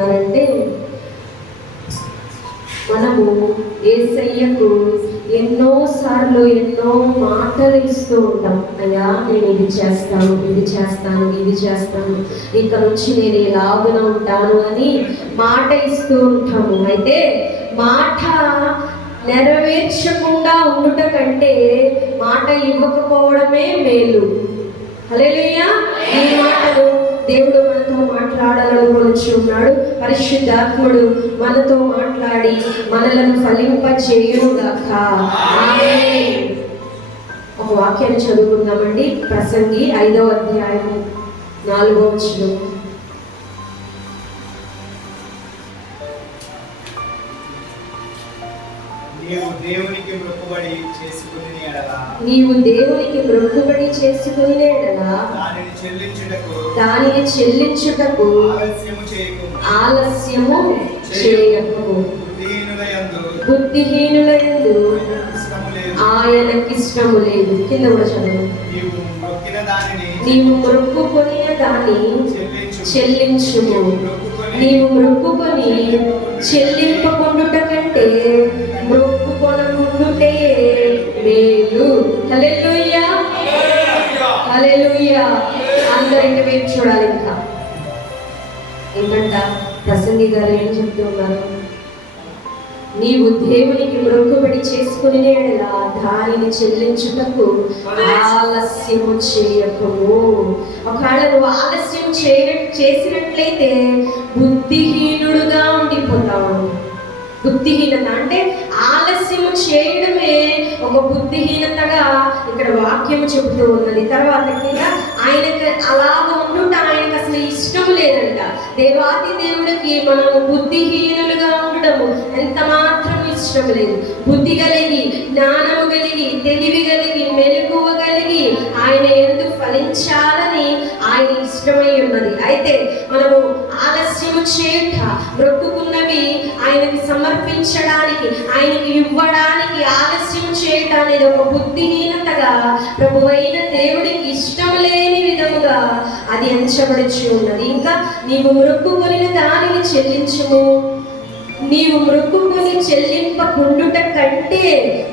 చెప్తున్నారంటే, మనము యేసయ్యకు ఎన్నోసార్లు ఎన్నో మాటలు ఇస్తూ ఉంటాం. అయ్యా నేను ఇది చేస్తాను, ఇది చేస్తాను, ఇది చేస్తాను, ఇక నుంచి నేను ఇలాగున ఉంటాను అని మాట ఇస్తూ ఉంటాము. అయితే మాట నెరవేర్చకుండా ఉండుట కంటే మాట ఇవ్వకపోవడమే మేలు. హల్లెలూయా. ఈ మాటలు దేవుడు మనతో మాట్లాడాలనుకొని ఉన్నాడు. పరిశుద్ధాత్ముడు మనతో మాట్లాడి మనలను ఫలింపచేయుగాక. ఆమేన్. ఒక వాక్యాన్ని చదువుకుందామండి. ప్రసంగి 5వ అధ్యాయం 4వ వచనం. నీవు దేవునికి మొక్కుబడి చేసుకుని ఎడల దానిని చెల్లించుటకు ఆలస్యము చేయకు. బుద్ధిహీనులయందు ఆయనకిష్టము లేదు. కింద కూడా చదువు. నీవు మొక్కుకొనిన దాన్ని చెల్లించుము. నీవు మొక్కుకొని చెల్లింపకుండుట కంటే మొక్కుకొనకుండుటే మేలు. హల్లెలూయా, హల్లెలూయా. అందరికి వైపు చూడాలి. ఇంకా ఏంటంట ప్రసంగి గారు ఏం చెప్తూ ఉన్నారు? నీవు దేవునికి మొక్కుబడి చేసుకుని దానిని చెల్లించుటకు ఆలస్యము చేయకము. ఒకవేళ నువ్వు ఆలస్యం చేసినట్లయితే బుద్ధిహీనుడుగా ఉండిపోతావు. బుద్ధిహీనత అంటే ఆలస్యము చేయడమే ఒక బుద్ధిహీనతగా ఇక్కడ వాక్యము చెబుతూ ఉన్నది. తర్వాత ఆయనకు అలాగ ఉండుట ఆయనకు అసలు ఇష్టం లేదంట. దేవాది దేవుడికి మనము బుద్ధిహీనులుగా ఉండడము ఎంత మాత్రం ఇష్టం లేదు. బుద్ధి కలిగి, జ్ఞానము కలిగి, తెలివి కలిగి, మెలకువ కలిగి ఆయన ఎందుకు ఫలించాలని ఆయన ఇష్టమై ఉన్నది. అయితే మనము ఆలస్యము చేయుట, మొక్కుకున్నవి ఆయనకి సమర్పించడానికి, ఆయనకి ఇవ్వడానికి ఆలస్యం చేయటం అనేది ఒక బుద్ధిహీనతగా, ప్రభువైన దేవుడికి ఇష్టం లేని విధముగా అది ఎంచబడిచి ఉన్నది. ఇంకా నీవు మొక్కుకొనిన దానిని చెల్లించుము. నీవు మొక్కుకొని చెల్లింపకుండుట కంటే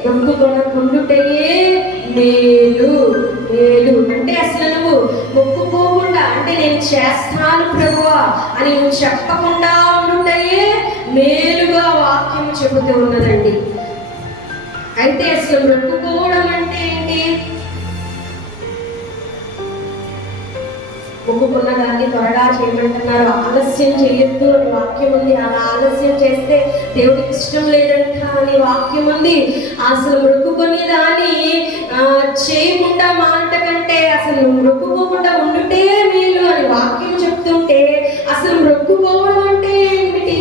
మొక్కుకొనకుండుటయే మేలు. మేలు అంటే అసలు నువ్వు మొక్కుకోకుండా, అంటే నేను చేస్తాను ప్రభువా అని నువ్వు చెప్పకుండా ఉండుటయే మేలుగా వాక్యం చెబుతూ ఉన్నదండి. అయితే అసలు మొక్కుకోవడం అంటే ఏంటి? మొక్కుకున్న దాన్ని త్వరగా చేయమంటున్నారు. ఆలస్యం చేయొద్దు అని వాక్యం ఉంది. అలా ఆలస్యం చేస్తే దేవుడికి ఇష్టం లేదంట అని వాక్యం ఉంది. అసలు మొక్కుకొని దాన్ని చేయకుండా మానట కంటే అసలు మొక్కుకోకుండా ఉండుటే మేలు అని వాక్యం చెప్తుంటే అసలు మొక్కుకోవడం అంటే ఏమిటి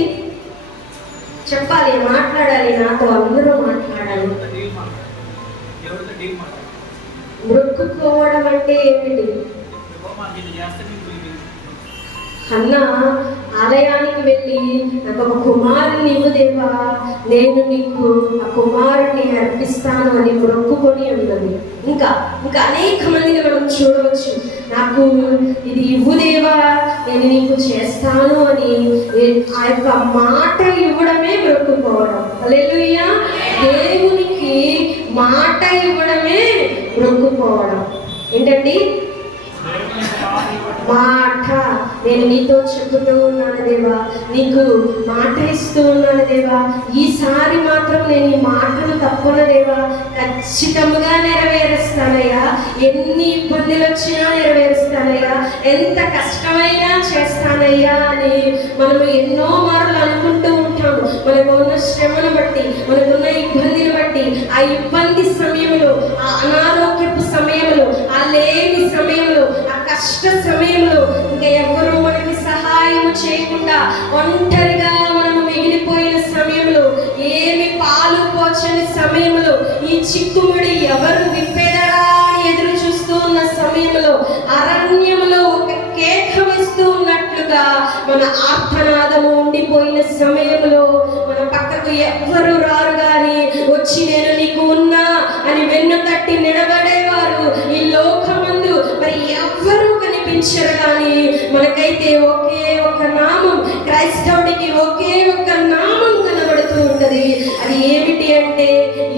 చెప్పాలి, మాట్లాడాలి. నాతో అందరూ మాట్లాడాలి. మొక్కుకోవడం అంటే ఏమిటి? అన్న ఆలయానికి వెళ్ళి నాకు ఒక కుమారుని ఇవ్వు దేవా, నేను నీకు ఆ కుమారుని అర్పిస్తాను అని మొక్కుకొని ఉన్నది. ఇంకా అనేక మందిని మనం చూడవచ్చు. నాకు ఇది ఇవ్వు దేవా, నేను నీకు చేస్తాను అని ఆ యొక్క మాట ఇవ్వడమే మొక్కుకోవడం. హల్లెలూయా. దేవునికి మాట ఇవ్వడమే మొక్కుకోవడం. ఏంటండి? మాట. నేను నీతో చెబుతూ ఉన్నాను దేవా, నీకు మాట ఇస్తూ ఉన్నాను దేవా, ఈసారి మాత్రం నేను ఈ మాటను తప్పను దేవా, ఖచ్చితంగా నెరవేరుస్తానయ్యా. ఎన్ని ఇబ్బందులు వచ్చినా నెరవేరుస్తానయ్యా, ఎంత కష్టమైనా చేస్తానయ్యా అని మనము ఎన్నో మార్లు అనుకుంటూ ఉంటాము. మనకున్న శ్రమను బట్టి, మనకున్న ఇబ్బందిని బట్టి, ఆ ఇబ్బంది సమయంలో, ఆ అనారోగ్యపు సమయంలో, ఆ లేని సమయంలో, ఆ కష్ట సమయంలో ఇంకా ఎవరు మనకి సహాయం చేయకుండా ఒంటరిగా మనము మిగిలిపోయిన సమయంలో, ఏమి పాలు పోచని సమయంలో, ఈ చిక్కుముడి ఎవరు విప్పెదరా అని ఎదురు చూస్తూ ఉన్న సమయంలో, అరణ్యంలో ఒక కేక వేస్తూ ఉన్నట్లుగా మన ఆర్తనాదము ఉండిపోయిన సమయంలో మన పక్కకు ఎవ్వరు రారు గాని వచ్చి నేను నీకు ఉన్నా అని వెన్ను తట్టి నిలబడేవారు ఈ లోకమందు మరి ఎవ్వరూ కనిపించరు. కానీ మనకైతే ఒకే ఒక నామం క్రైస్తవుడికి ఒకే ఒక్క నామం కనబడుతూ ఉంటది. అది ఏమిటి అంటే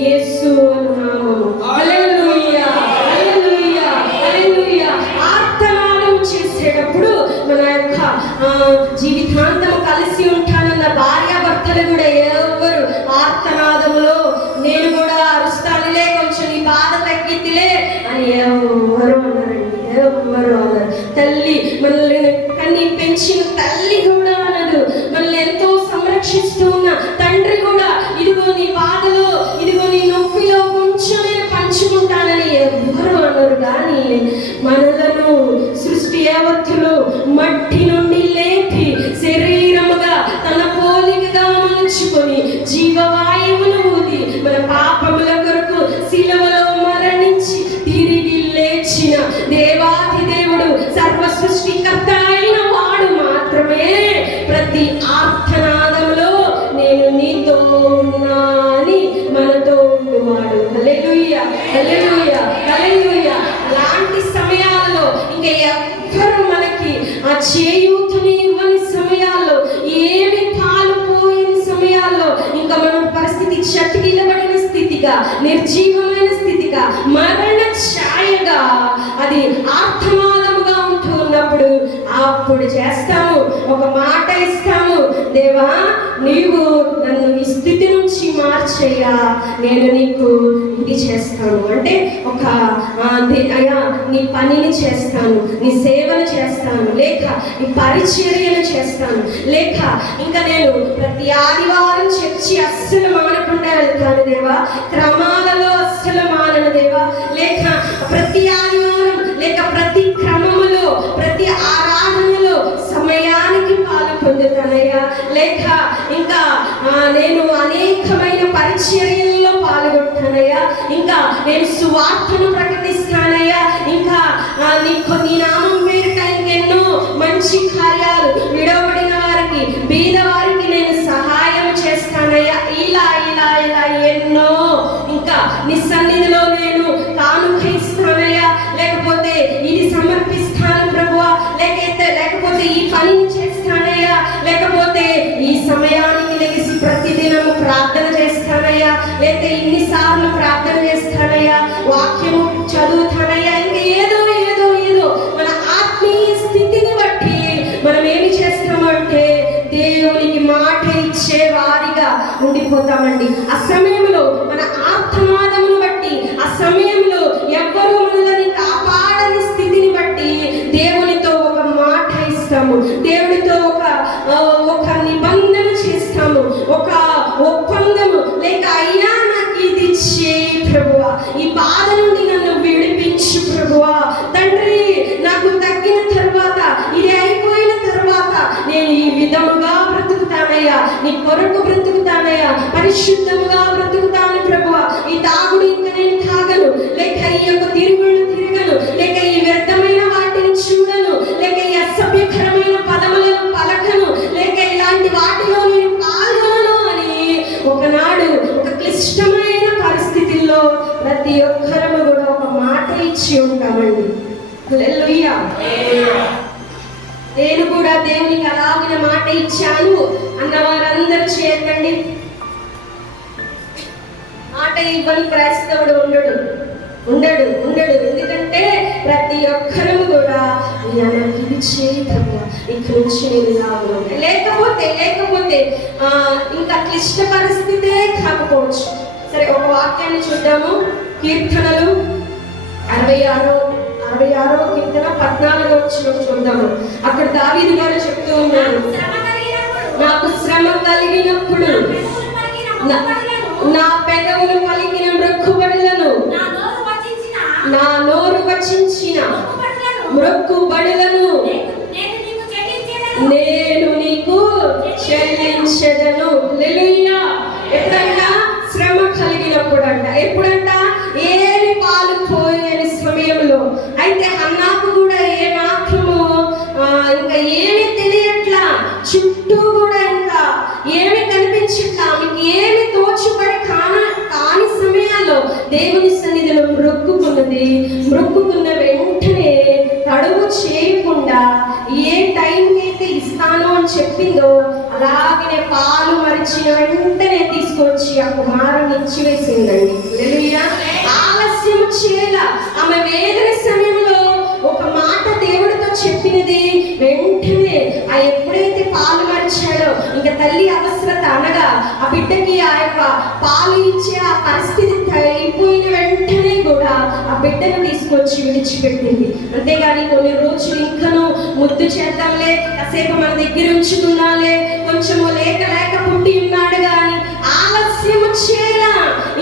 యేసు అను నామము. హల్లెలూయా, హల్లెలూయా, హల్లెలూయా. ఆర్తనాదం చేసేటప్పుడు మన యొక్క జీవితాంతం కలిసి ఉంటానన్న భార్యాభర్తలు కూడా ఎవరు ఆర్తనాదములో నేను కూడా అరుస్తానులే, కొంచెం నీ బాధ తగ్గిద్దిలే అని ఎవరు అన్నారండి, ఎవరు అన్నారు. తల్లి మనల్ని కన్ని పెంచిన తల్లి కూడా అనదు, మనల్ని ఎంతో సంరక్షిస్తూ ఉన్న తండ్రి కూడా ఇదిగో నీ బాధలో, ఇదిగో నీ నొప్పిలో కొంచెం నేను పంచుకుంటానని ఎవరు అన్నారు. కానీ మనలను సృష్టి యావత్తులో మట్టి నుండి లేపి శరీరముగా తన పోలికగా మలుచుకొని జీవవాయువును ఊది మన పాపముల కొరకు శిలువలో మరణించి తిరిగి లేచిన దేవాది దేవుడు, సర్వ సృష్టికర్త అయిన వాడు మాత్రమే ప్రతి ఆర్తనాదములో నేను నీతో ఉన్నా అని మనతో ఉండువాడు. హల్లెలూయా, హల్లెలూయా, హల్లెలూయా. అలాంటి సమయాల్లో ఇంకా ఎవ్వరు మనకి ఆ చేయూతని ఇవ్వని సమయాల్లో, ఏమి పాలుపోయిన సమయాల్లో, ఇంకా మన పరిస్థితి చతికిలబడిన స్థితిగా, నిర్జీవమైన స్థితిగా, మరణ ఛాయగా అది ఆర్తనాదముగా ఉంటూ ఉన్నప్పుడు అప్పుడు చేస్తాము, ఒక మాట ఇస్తాము, దేవా నీవు నన్ను ఈ స్థితి నుంచి మార్చేయ్యా, నేను నీకు ఇది చేస్తాను అంటే ఒక అయ్యా నీ పనిని చేస్తాను, నీ సేవను చేస్తాను, లేక నీ పరిచర్యను చేస్తాను, లేక ఇంకా నేను ప్రతి ఆదివారం చర్చి అస్సలు మానకుండా వెళ్తాను దేవా, క్రమాలలో అస్సలు మానను దేవా, లేక ప్రతి ఆదివారం లేక ప్రతి క్రమములో ప్రతి ఆరాధనలో సమయానికి పాలు పొందుతానయ్యా, లేక ఇంకా నేను అనేకమైన పరిచర్యల్లో పాల్గొంటానయ్యా, ఇంకా నేను సువార్తను ప్రకటిస్తానయ్యా, ఇంకా నీ నామం పేరిట ఇంకెన్నో మంచి కార్యాలు, విడవబడిన వారికి బీద వారికి నేను సహాయం చేస్తానయ్యా, ఇలా ఇలా ఇలా ఎన్నో ఇంకా నీ సన్నిధిలో నేను కానుక ఇస్తానయ్యా, లేకపోతే ఇది సమర్పిస్తాను ప్రభువా, లేకపోతే ఈ పని చేస్తానయ్యా, లేకపోతే ఈ సమయానికి లేచి ప్రతిదినము ప్రార్థన చేస్తానయ్యా, లేకపోతే ఇన్నిసార్లు ప్రార్థన చేస్తానయ్యా, వాక్యము చదువుతానయ్యా, ఇంకా ఏదో ఏదో ఏదో మన ఆత్మీయ స్థితిని బట్టి మనం ఏమి చేస్తామంటే దేవునికి మాట ఇచ్చే వారిగా ఉండిపోతామండి. ఆ సమయంలో మన ఆత్మవాదమును బట్టి, ఆ సమయంలో ఎవ్వరూ మనల్ని కాపాడని స్థితిని బట్టి దేవునితో ఒక మాట ఇస్తాము, దేవుడితో ఒక నిబంధన చేస్తాము, ఒక ఒప్పందము, లేక అయ్యా నాకు ఇది చేయి ప్రభువా, ఈ బాధ నుండి నన్ను విడిపించు ప్రభువా, తండ్రి నాకు తగ్గిన తర్వాత, ఇది అయిపోయిన తర్వాత నేను ఈ విధముగా బ్రతుకుతానయ్యా, నీ కొరకు బ్రతుకుతానయ్యా, పరిశుద్ధముగా బ్రతుకుతాను ప్రభువా, ఈ తాగుడు ఇంకా నేను తాగను, లేక ఈ యొక్క తిరుగుళ్ళు తిరగను, లేక ఈ వ్యర్థమైన వాటిని చూడను, లేక ఈ అసభ్యకరమైన పదములను పలకను, లేక ఇలాంటి వాటిలో నేను పాల్గొనను అని ఒకనాడు ఒక క్లిష్టమైన పరిస్థితుల్లో ప్రతి ఒక్కరము కూడా ఒక మాట ఇచ్చి ఉంటామండి. హల్లెలూయా. నేను కూడా దేవునికి అలాగిన మాట ఇచ్చాను అన్న వారందరూ చేయకండి. మాట ఇవ్వని క్రైస్తవుడు ఉండడు. ఎందుకంటే ప్రతి ఒక్కరము కూడా నాకు ఇది చేయి ప్రభువా, ఇక్కడి నుంచి నేను రాను, లేకపోతే ఇంకా క్లిష్ట పరిస్థితే కాకపోవచ్చు. సరే, ఒక వాక్యాన్ని చూద్దాము. కీర్తనలు 66వ కీర్తన 14వ వచనం చూద్దాము. అక్కడ దావీదు గారు చెప్తూ ఉన్నారు, నాకు శ్రమ కలిగినప్పుడు నా పెదవులు పలికిన మొక్కుబడులను, నా నోరు వచించిన మొక్కుబడులను నేను నీకు చెల్లించెదను. హల్లెలూయా. ఎప్పుడంట? శ్రమ కలిగినప్పుడు అంట. ఎప్పుడంట? ఏమి పాలు పోయని సమయంలో. అయితే హన్నాకు కూడా ఏ మాత్రము ఇంకా ఏమి తెలియట్లా, చుట్టూ కూడా ఇంకా ఏమి కనిపించట్లా, మీకు ఏమి తోచుబడి కాని సమయాల్లో దేవుని సన్నిధిలో మొక్కుకున్న వెంటనే తడువు చేయకుండా ఏ టైంకి అయితే ఇస్తానో అని చెప్పి చెప్పిందో అలాగనే పాలు మరిచిన వెంటనే తీసుకొచ్చి ఆ కుమారుని ఇచ్చివేసిందండి. హల్లెలూయా. ఆలస్యం చేయాల. ఆమె వేదన సమయంలో ఒక మాట దేవుడితో చెప్పినది వెంటనే ఎప్పుడైతే పాలు మరిచాడో ఇంకా తల్లి అవసరత అనగా ఆ బిడ్డకి ఆ యొక్క పాలు ఇచ్చే ఆ పరిస్థితి అయిపోయిన వెంటనే కూడా ఆ బిడ్డను తీసుకొచ్చి విడిచిపెట్టింది. అంతేగాని కొన్ని రోజులు ఇంకను ముద్దు చేద్దాంలే, కాసేపు మన దగ్గర ఉంచుకున్నాలే, కొంచెము లేక పుట్టి ఉన్నాడు కానీ ఆలస్యము చేయాల.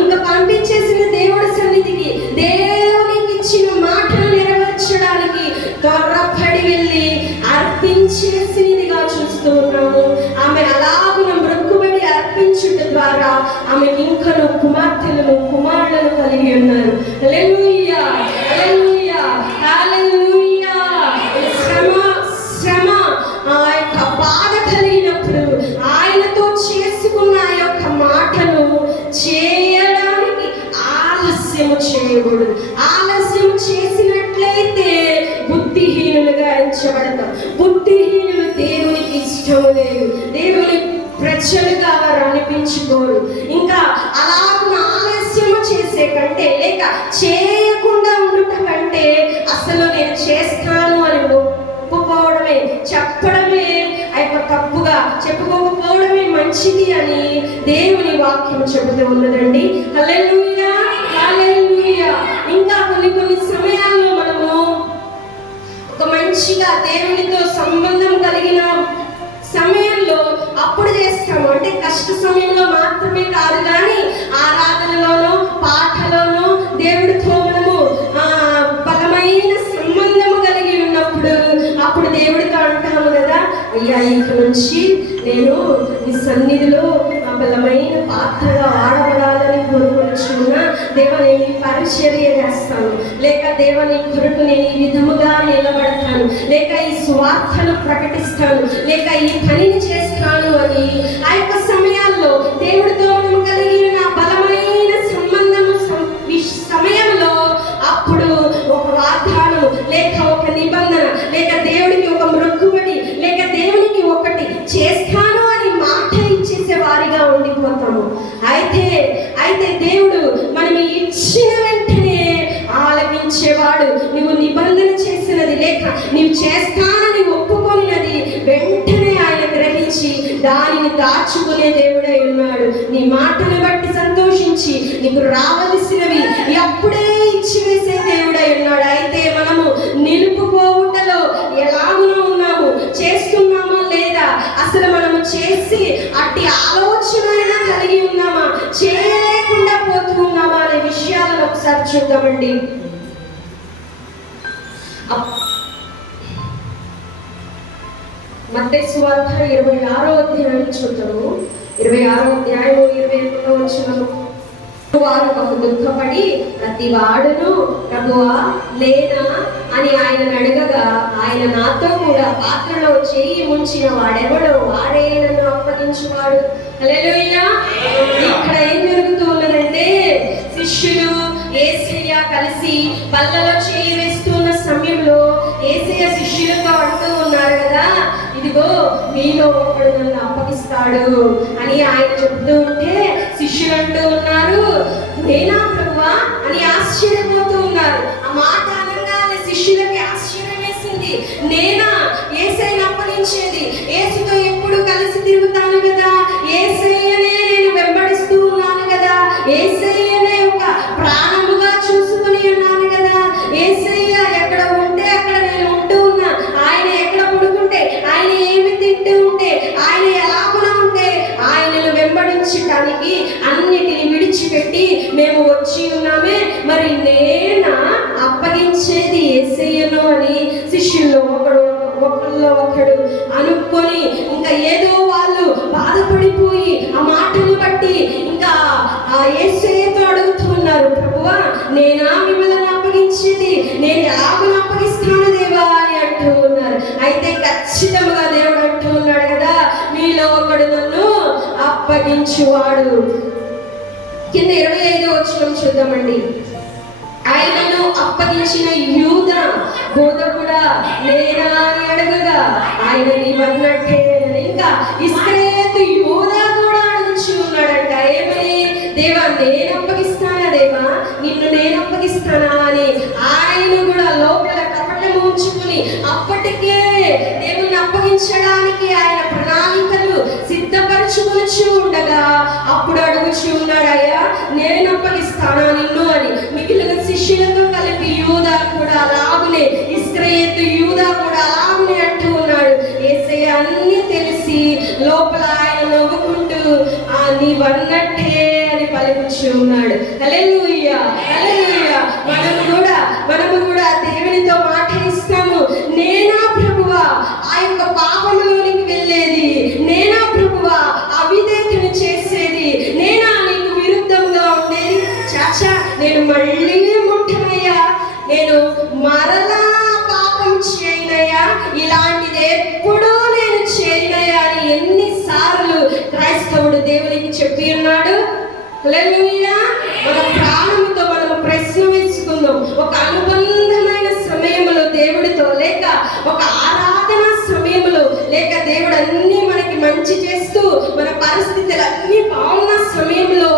ఇంకా పంపించేసిన దేవుడి సన్నిధికి దేవునికి ఇచ్చిన మాటను నెరవేర్చడానికి త్వరపడి వెళ్ళి అర్పించేసినదిగా చూస్తూ ఉన్నాము. ఆమె అలాగున మృక్కుబడి అర్పించుట ద్వారా ఆమె ఇంకను కుమారులను కలిగి ఉన్నారు. హల్లెలూయా, హల్లెలూయా, హల్లెలూయా. శ్రమ ఆ యొక్క బాధ కలిగినప్పుడు ఆయనతో చేసుకున్న ఆ యొక్క మాటను చేయడానికి ఆలస్యము చేయకూడదు. ఆలస్యం చేసినట్లయితే బుద్ధిహీనులుగా ఎంచబడతాం. బుద్ధిహీనులు దేవునికి ఇష్టము లేదు, దేవుని ప్రజలుగా వారు అనిపించుకోరు. ఇంకా అలాగ ఆలస్యము చేసే కంటే లేక చేయకుండా ఉండుట కంటే అసలు నేను చేస్తాను అని ఒప్పుకోవడమే, చెప్పడమే తప్పుగా చెప్పుకోకపోవడమే మంచిది అని దేవుని వాక్యం చెబుతూ ఉన్నదండి. హల్లెలూయా, హల్లెలూయా. ఇంకా కొన్ని సమయాల్లో మనము ఒక మంచిగా దేవునితో సంబంధం కలిగిన సమయంలో అప్పుడు చేస్తాము. అంటే కష్ట సమయంలో మాత్రమే కాదు కానీ ఆరాధనలోనూ పాటలోనూ దేవుడితో మనము బలమైన సంబంధము కలిగి ఉన్నప్పుడు అప్పుడు దేవుడితో అంటాము కదా, అయ్యా ఇక నుంచి నేను నీ సన్నిధిలో బలమైన పాత్రగా వాడబడాలని కోరుకొనిచున్నా. దేవ నేను ఈ పరిచర్య చేస్తాను, లేక దేవ నీ కొరకు నేను ఈ విధముగా నిలబడతాను, లేక ఈ సువార్తను ప్రకటిస్తాను, లేక ఈ పనిని చేస్తాను అని ఆ యొక్క సమయాల్లో దేవుడితో మనం కలిగిన బలమైన సంబంధము సమయంలో అప్పుడు ఒక వాగ్దానం లేక ఒక నిబంధన లేక దేవుడికి ఒక మొక్కుబడి లేక దేవునికి ఒకటి చేస్తాను అని మాట ఇచ్చేసే వారిగా ఉండిపోతాము. అయితే దేవుడు మనం ఇచ్చిన వెంటనే ఆలకించేవాడు. నువ్వు నిబంధన చేసినది లేక నీవు చేస్తానని ఒప్పుకొనినది వెంటనే ఆయన గ్రహించి దానిని దాచుకునే దేవుడై ఉన్నాడు. నీ మాటను బట్టి సంతోషించి నీకు రావలసినవి అప్పుడే ఇచ్చివేసే దేవుడై ఉన్నాడు. అయితే మనము నిలుపుకోవుటలో ఎలాగునో ఉన్నాము, చేస్తున్నామా లేదా, అసలు మనము చేసి అట్టి ఆలోచన కలిగి ఉన్నామా, చేయలేకుండా పోతూ ఉన్నామా అనే విషయాలను ఒకసారి చూద్దామండి. మత్తయి సువార్త 26వ అధ్యాయం చూద్దాము. 26వ అధ్యాయం 28వ వచనము. వారు బహు దుఃఖపడి ప్రతి వాడును ప్రభువా లేనా అని ఆయన అడగగా ఆయన నాతో కూడా పాత్రలో చేయి ముంచిన వాడెవడో వాడే నన్ను అప్పగించువాడు. హల్లెలూయా. ఇక్కడ ఏం జరుగుతూ ఉన్నదంటే శిష్యులు యేసయ్య కలిసి బల్లలో చేయి వేస్తున్న సమయంలో యేసయ్య శిష్యులతో అంటూ ఉన్నారు కదా, ఇదిగో మీలో ఒకడు నన్ను అప్పగిస్తాడు అని ఆయన చెప్తూ ఉంటే శిష్యులు అంటూ ఉన్నారు, నేనా ప్రభువా అని ఆశ్చర్యపోతూ ఉన్నారు. ఆ మాట అనగానే శిష్యులకి ఆశ్చర్యం వేసింది. నేనా యేసయ్యను అప్పగించేది, యేసుతో ఎప్పుడు కలిసి తిరుగుతాను కదా, యేసయ్యనే నేను వెంబడిస్తూ ఉన్నాను కదా, యేసయ్యనే ఒక ప్రాణముగా చూసుకుని ఉన్నాను కదా, యేసయ్య ఎక్కడ ఉంటే అక్కడ నేను ఉంటూ ఉన్నా, ఆయన ఎక్కడ పడుకుంటే ఆయన ఏమి తింటూ ఉంటే ఆయన ఎలాగునా ఉంటే ఆయనను వెంబడించడానికి అన్నిటిని విడిచిపెట్టి మేము వచ్చి ఉన్నామే, మరి నేనా అప్పగించేది యేసయ్యను అని శిష్యుల్లో ఒకడు అనుకొని ఇంకా ఏదో వాళ్ళు బాధపడిపోయి ఆ మాటను బట్టి ఇంకా ఆ యేసయ్యతో అడుగుతున్నారు, ప్రభువా నేనా మిమ్మల్ని అప్పగించేది, నేను ఎలాగో అప్పగిస్తాను దేవా అని అంటూ ఉన్నారు. అయితే ఖచ్చితంగా దేవుడు అంటూ ఉన్నాడు కదా, మీలో ఒకడు నన్ను అప్పగించువాడు. కింద 25వ వచనం చూద్దామండి. ఆయనను అప్పగించిన యూదా బోధకుడా నేనా అని అడగగా ఆయన నీవన్నట్టే ఇంకా ఇస్కరియోతు యూదా కూడా అడుగుచూ ఉన్నాడంట. ఏమని? దేవా నేను అప్పగిస్తానా, దేవా నిన్ను నేను అప్పగిస్తానా అని ఆయన కూడా లోపల కపటం ఉంచుకుని అప్పటికే దేవుణ్ణి అప్పగించడానికి ఆయన ప్రణాళికలు సిద్ధపరచుకొనుచూ ఉండగా అప్పుడు అడుగుచూ ఉన్నాడు, అయ్యా నేను అప్పగిస్తానా నిన్ను అని. మిగిలిన శిష్యులతో కలిపి యూదా కూడా అలాగునే, ఇస్కరియోతు యూదా కూడా అలాగునే అంటూ ఉన్నాడు. యేసయ్య అన్ని తెలిసి లోపల ఆయన నవ్వుకుంటూ నీవన్నట్టే అని పలుకుచూ ఉన్నాడు. హల్లెలూయా, హల్లెలూయా. మనము కూడా దేవునితో మాట్లాడిస్తాము. నేనా ప్రభువా ఆ యొక్క పాపంలోనికి వెళ్ళేది? నేనా ప్రభువా అవిధేయతను చేసేది? నేనా నీకు విరుద్ధంగా ఉండేది? చాచా నేను మళ్ళీ ముట్టనయ్యా, నేను మరలా పాపం చేయనయ్యా, ఇలాంటిది ఎప్పుడూ నేను చేయనయ్యా అని ఎన్నిసార్లు క్రైస్తవుడు దేవునికి చెప్పి ఉన్నాడు. హల్లెలూయా. మన ప్రాణంతో మనము ప్రశ్న వేసుకుందాం. ఒక అనుబంధమైన సమయంలో దేవుడితో, లేక ఒక ఆరాధన సమయంలో, లేక దేవుడు అన్ని మనకి మంచి చేస్తూ మన పరిస్థితులు అన్ని బాగున్న సమయంలో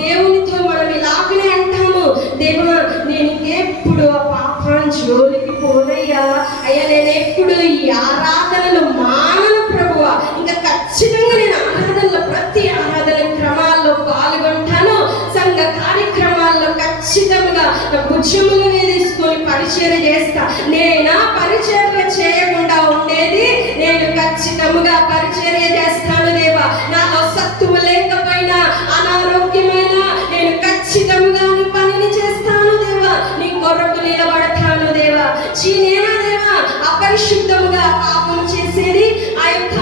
దేవునితో మనం ఇలాగనే అంటాము, దేవా నేను ఎప్పుడు ఆ పాపాన్ని జోలికి పోనయ్యా, అయ్యా నేను ఎప్పుడు ఈ ఆరాధనలు మానను ప్రభువా, ఇంకా ఖచ్చితంగా నేను ఆరాధనలో ప్రతి ఆరాధన క్రమాల్లో పాల్గొంటాను, సంఘ కార్యక్రమాల్లో ఖచ్చితంగా నా భుజములు వేసుకొని పరిచర్య చేస్తా. నేనా పరిచర్య చేయకుండా ఉండేది? నేను ఖచ్చితంగా పరిచర్య చేస్తాను దేవా. నాలో సత్తువ లేకపోయినా అనారోగ్యమైన నేను ఖచ్చితంగా నీ పనిని చేస్తాను దేవా. నీ కొరకు నిలబడతాను దేవా. నేనా దేవా అపరిశుద్ధముగా పాపం చేసేది? ఆ యొక్క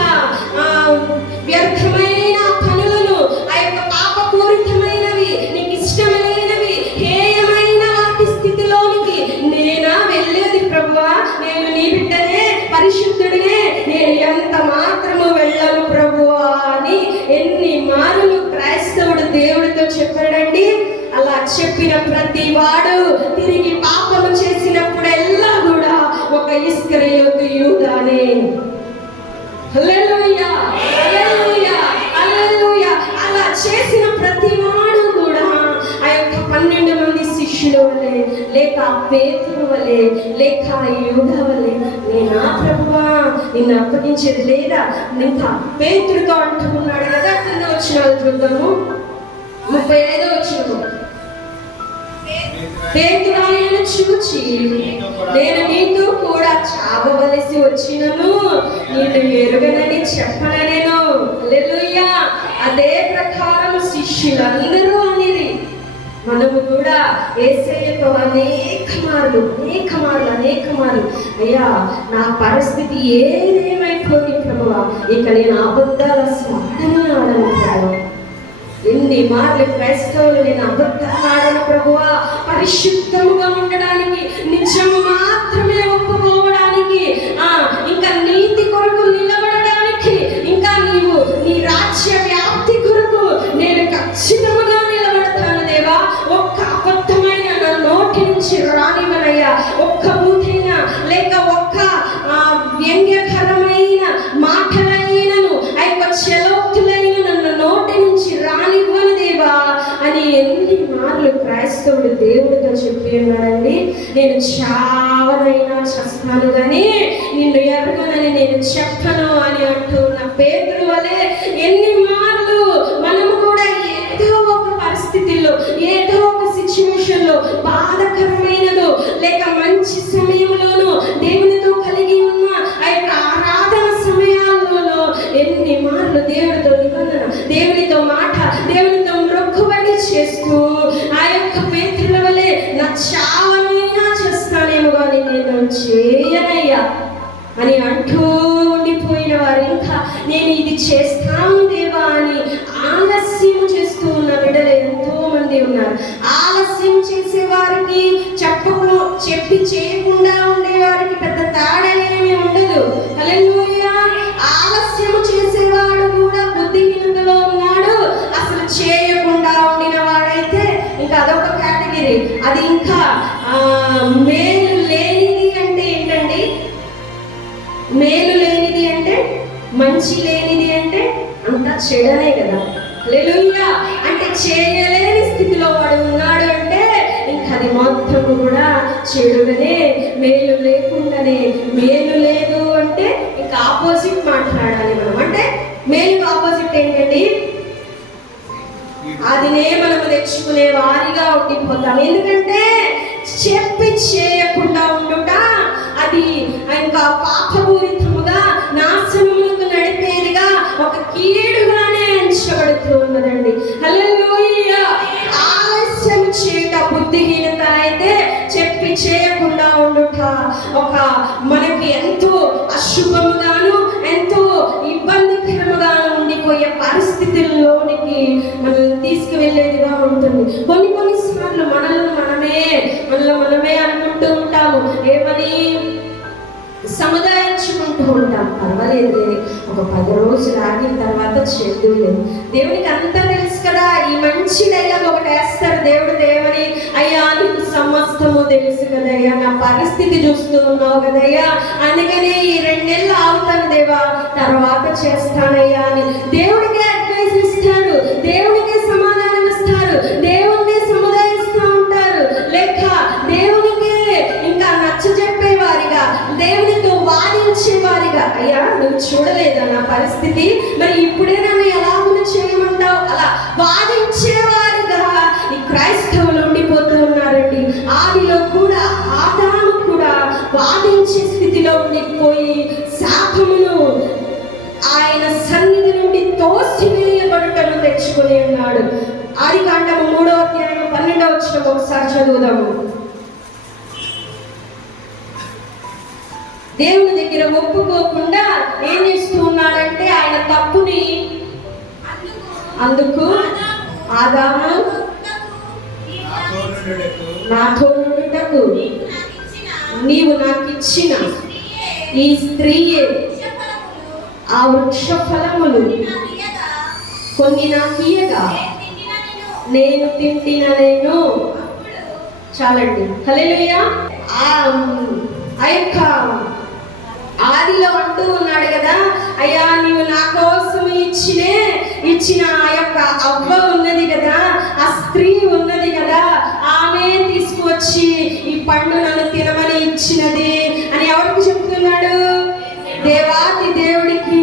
వ్యర్థమైన పనులను, ఆ యొక్క పాపపూరితమైనవి, నీకు ఇష్టమైనవి, హేయమైన వాటి స్థితిలోనికి నేనా వెళ్ళేది ప్రభువా? నేను నీ బిడ్డనే, పరిశుద్ధుడినే, నేను ఎంత మాత్రము వెళ్ళను ప్రభువా అని ఎన్ని మారులు క్రైస్తవుడు దేవుడితో చెప్పాడండి. అలా చెప్పిన ప్రతి వాడు తిరిగి పాపము చేసినప్పుడెల్లా కూడా ఒక ఇస్కరియోతు యూదానే. హల్లెలూయా, హల్లెలూయా, హల్లెలూయా. అలా చేసిన ప్రతి వాడు కూడా ఆ యొక్క 12 మంది శిష్యుల వలె, లేక పేతురు వలె, లేక యూదా వలె, నేనా ప్రభువా నిన్ను అప్పగించేది లేదా? ఇంకా పేతురుతో అంటూ ఉన్నాడు కదా. కింద వచనాలు చూద్దాము. 35వ వచనం. పేతురు ఆయనను చూచి, నేను నీతో కూడా చావవలసి వచ్చినను నిన్ను ఎరుగనని చెప్పననేను. హల్లెలూయా. అదే ప్రకారం శిష్యులందరూ అనేది మనము కూడా యేసయ్యతో అనేక మార్లు అయ్యా నా పరిస్థితి ఏదేమైపోయి ప్రభువా, ఇక నేను అబద్ధాల స్వార్థమే ఆడను ప్రభువా. ఎన్ని మార్లు క్రైస్తవులు నేను అబద్ధాలు ఆడను ప్రభువా, పరిశుద్ధముగా ఉండడానికి, నిజము మాత్రమే ఒప్పుకోవడానికి, ఇంకా నీతి కొరకు నిలబడడానికి, ఇంకా నీవు నీ రాజ్య వ్యాప్తి కొరకు నేను ఖచ్చితంగా నిలబడతాను దేవా. ఒక్క అబద్ధమైన నా నోటి నుంచి రానివనయ్యా, ఒక్క బూతైనా లేక ఒక్క వ్యంగ్యకరమైన మాటలైనను, అయిపో చెలోక్తులైన నన్ను నోటి నుంచి రానివ్వను దేవా అని ఎన్ని మార్లు క్రైస్తవుడు దేవుడితో చెప్పి ఉన్నాడండి. నేను చావనైనా చస్తాను కానీ నిన్ను ఎరగనని నేను చెప్పను అని అంటూ ఉన్న పేతురు వలె ఎన్ని మార్లు మనము కూడా ఏదో ఒక పరిస్థితిలో, ఏదో ఒక సిచ్యువేషన్లో, బాధకరమైనదో లేక మంచి సమయంలోనూ దేవునితో కలిగి ఉన్న ఆ యొక్క ఆరాధన సమయాల్లోనూ ఎన్ని మార్లు దేవుడితో నిబంధన, దేవునితో మాట, దేవునితో మొక్కుబడి చేస్తూ ఆ యొక్క పేతురుల వలె నా చావనైనా చేస్తానేమో కానీ నేను చేయనయ్యా అని అంటూ ఉండిపోయిన వారు ఇంకా నేను ఇది చేస్తాను దేవా అని ఆలస్యం చేస్తూ ఉన్న బిడ్డలు ఎంతో మంది ఉన్నారు. ఆలస్యం చేసే వారికి చెప్పి చేయకుండా ఉండే వారికి పెద్ద తేడా ఏమీ ఉండదు. హల్లెలూయా. ఆలస్యం చేసేవాడు కూడా బుద్ధిహీనతలో ఉన్నాడు. అసలు చేయకుండా ఉండిన వాడైతే ఇంకా అదొక కేటగిరీ. అది ఇంకా మేలు లేనిది అంటే ఏంటండి? మేలు లేనిది అంటే మంచి లేనిది అంటే అంతా చెడనే కదా. హల్లెలూయా. అంటే చేయలేని స్థితిలో వాడు ఉన్నాడు అంటే ఇంకా అది మొత్తం కూడా చెడుగానే, మేలు లేకుండానే. మేలు లేదు అంటే ఇంకా ఆపోజిట్ మాట్లాడాలి మనం. అంటే మేలు ఆపోజిట్ ఏంటండి? అదినే మనం తెచ్చుకునే వారిగా ఉండిపోతాం. ఎందుకంటే చెప్పి చేయకుండా ఉండుట అది ఇంకా పాపపూరితముగా నాశనములకు నడిపేదిగా ఒక కీడుగానే ఎంచబడుతూ ఉన్నదండి. హల్లెలూయా. ఆలస్యం చేయట బుద్ధిహీనత అయితే చెప్పి చేయకుండా ఉండుట ఒక మనకి ఎంతో అశుభముగాను ఎంతో ఇబ్బందికరముగాను ఉండిపోయే పరిస్థితుల్లోనికి మనం తీసుకువెళ్ళేదిగా ఉంటుంది. కొన్ని సార్లు మనల్ని మనమే అనుకుంటూ ఉంటాము. ఏమని? సముదాయించుకుంటూ ఉంటాం. పర్వాలేదు, ఒక 10 రోజులు ఆగిన తర్వాత చెడ్డలేదు. దేవునికి అంతా తెలుసు కదా. ఈ మంచి డైలాగ్ ఒకటి వేస్తారు దేవుడు. దేవని, అయ్యా నీకు సమస్తము తెలుసు కదయ్యా, నా పరిస్థితి చూస్తూ ఉన్నావు కదయ్యా, అందుకనే ఈ 2 నెలలు ఆగుతాను దేవా, తర్వాత చేస్తానయ్యా అని దేవుడికే అడ్వైస్ ఇస్తారు, దేవుడికే సమాధానం ఇస్తారు, దేవుణ్ణి సముదాయిస్తూ ఉంటారు. లేక దేవునికి ఇంకా నచ్చ చెప్పేవారిగా, దేవునితో వాదించేవారిగా, అయ్యా నువ్వు చూడలేదా నా పరిస్థితి, మరి ఇప్పుడే నన్ను ఎలాగున చేయమంటావు, అలా వాదించేవారిగా ఈ క్రైస్తవులు ఉండిపోతూ ఉన్నారండి. ఆదిలో కూడా ఆదాము కూడా వాదించే స్థితిలో ఉండిపోయి శాపమును ఆయన సన్నిధి నుండి తోసివేయబడుటను తెచ్చుకుని ఉన్నాడు. ఆదికాండము 3వ అధ్యాయం 12వ వచనం ఒకసారి చదువుదాము. దేవుని దగ్గర ఒప్పుకోకుండా ఏం చేస్తూ ఉన్నాడంటే ఆయన తప్పుని అందుకు ఆదాము నాతో నుండుటకు నీవు నాకు ఇచ్చిన ఈ స్త్రీయే ఆ వృక్ష ఫలములు కొన్ని నాకు ఇయ్యగా నేను తింటిననేను. చాలండి. హల్లెలూయా. ఆ యొక్క ఆదిలో అంటూ ఉన్నాడు కదా, అయ్యా నీవు నా కోసం ఇచ్చిన ఆ యొక్క అవ్వ ఉన్నది కదా, ఆ స్త్రీ ఉన్నది కదా, ఆమె తీసుకువచ్చి ఈ పండు నన్ను తినమని ఇచ్చినది అని ఎవరికి చెప్తున్నాడు? దేవాది దేవుడికి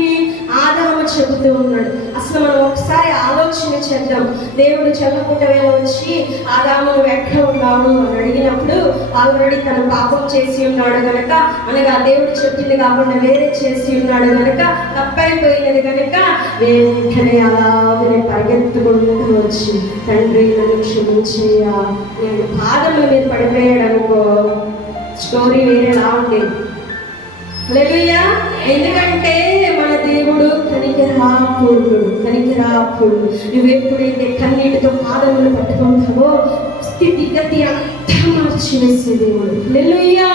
ఆదాము చెబుతూ ఉన్నాడు. అసలు మనం ఒకసారి ఆలోచన చేద్దాం. దేవుడు చల్లపుట్ట వేళ వచ్చి ఆదాము ఎక్కడ ఉన్నాడు అని అడిగినప్పుడు ఆల్రెడీ తను పాపం చేసి ఉన్నాడు కనుక, అనగా దేవుడు చెప్పింది కాకుండా వేరే చేసి ఉన్నాడు కనుక, తప్పైపోయినది కనుక వెంటనే అలాగనే పరిగెత్తుకుంటూ వచ్చి, తండ్రి నన్ను క్షమించయ్యా, నేను పాదముల మీద పడిపోయాడు అనుకో, స్టోరీ వేరేలా ఉండేది. హల్లెలూయా. ఎందుకంటే మన దేవుడు కనికరాపూర్ణుడు. నువ్వు ఎప్పుడైతే కన్నీటితో పాదములు పట్టుకుంటావో స్థితిగతి అంతా మార్చివేసే దేవుడు. హల్లెలూయా.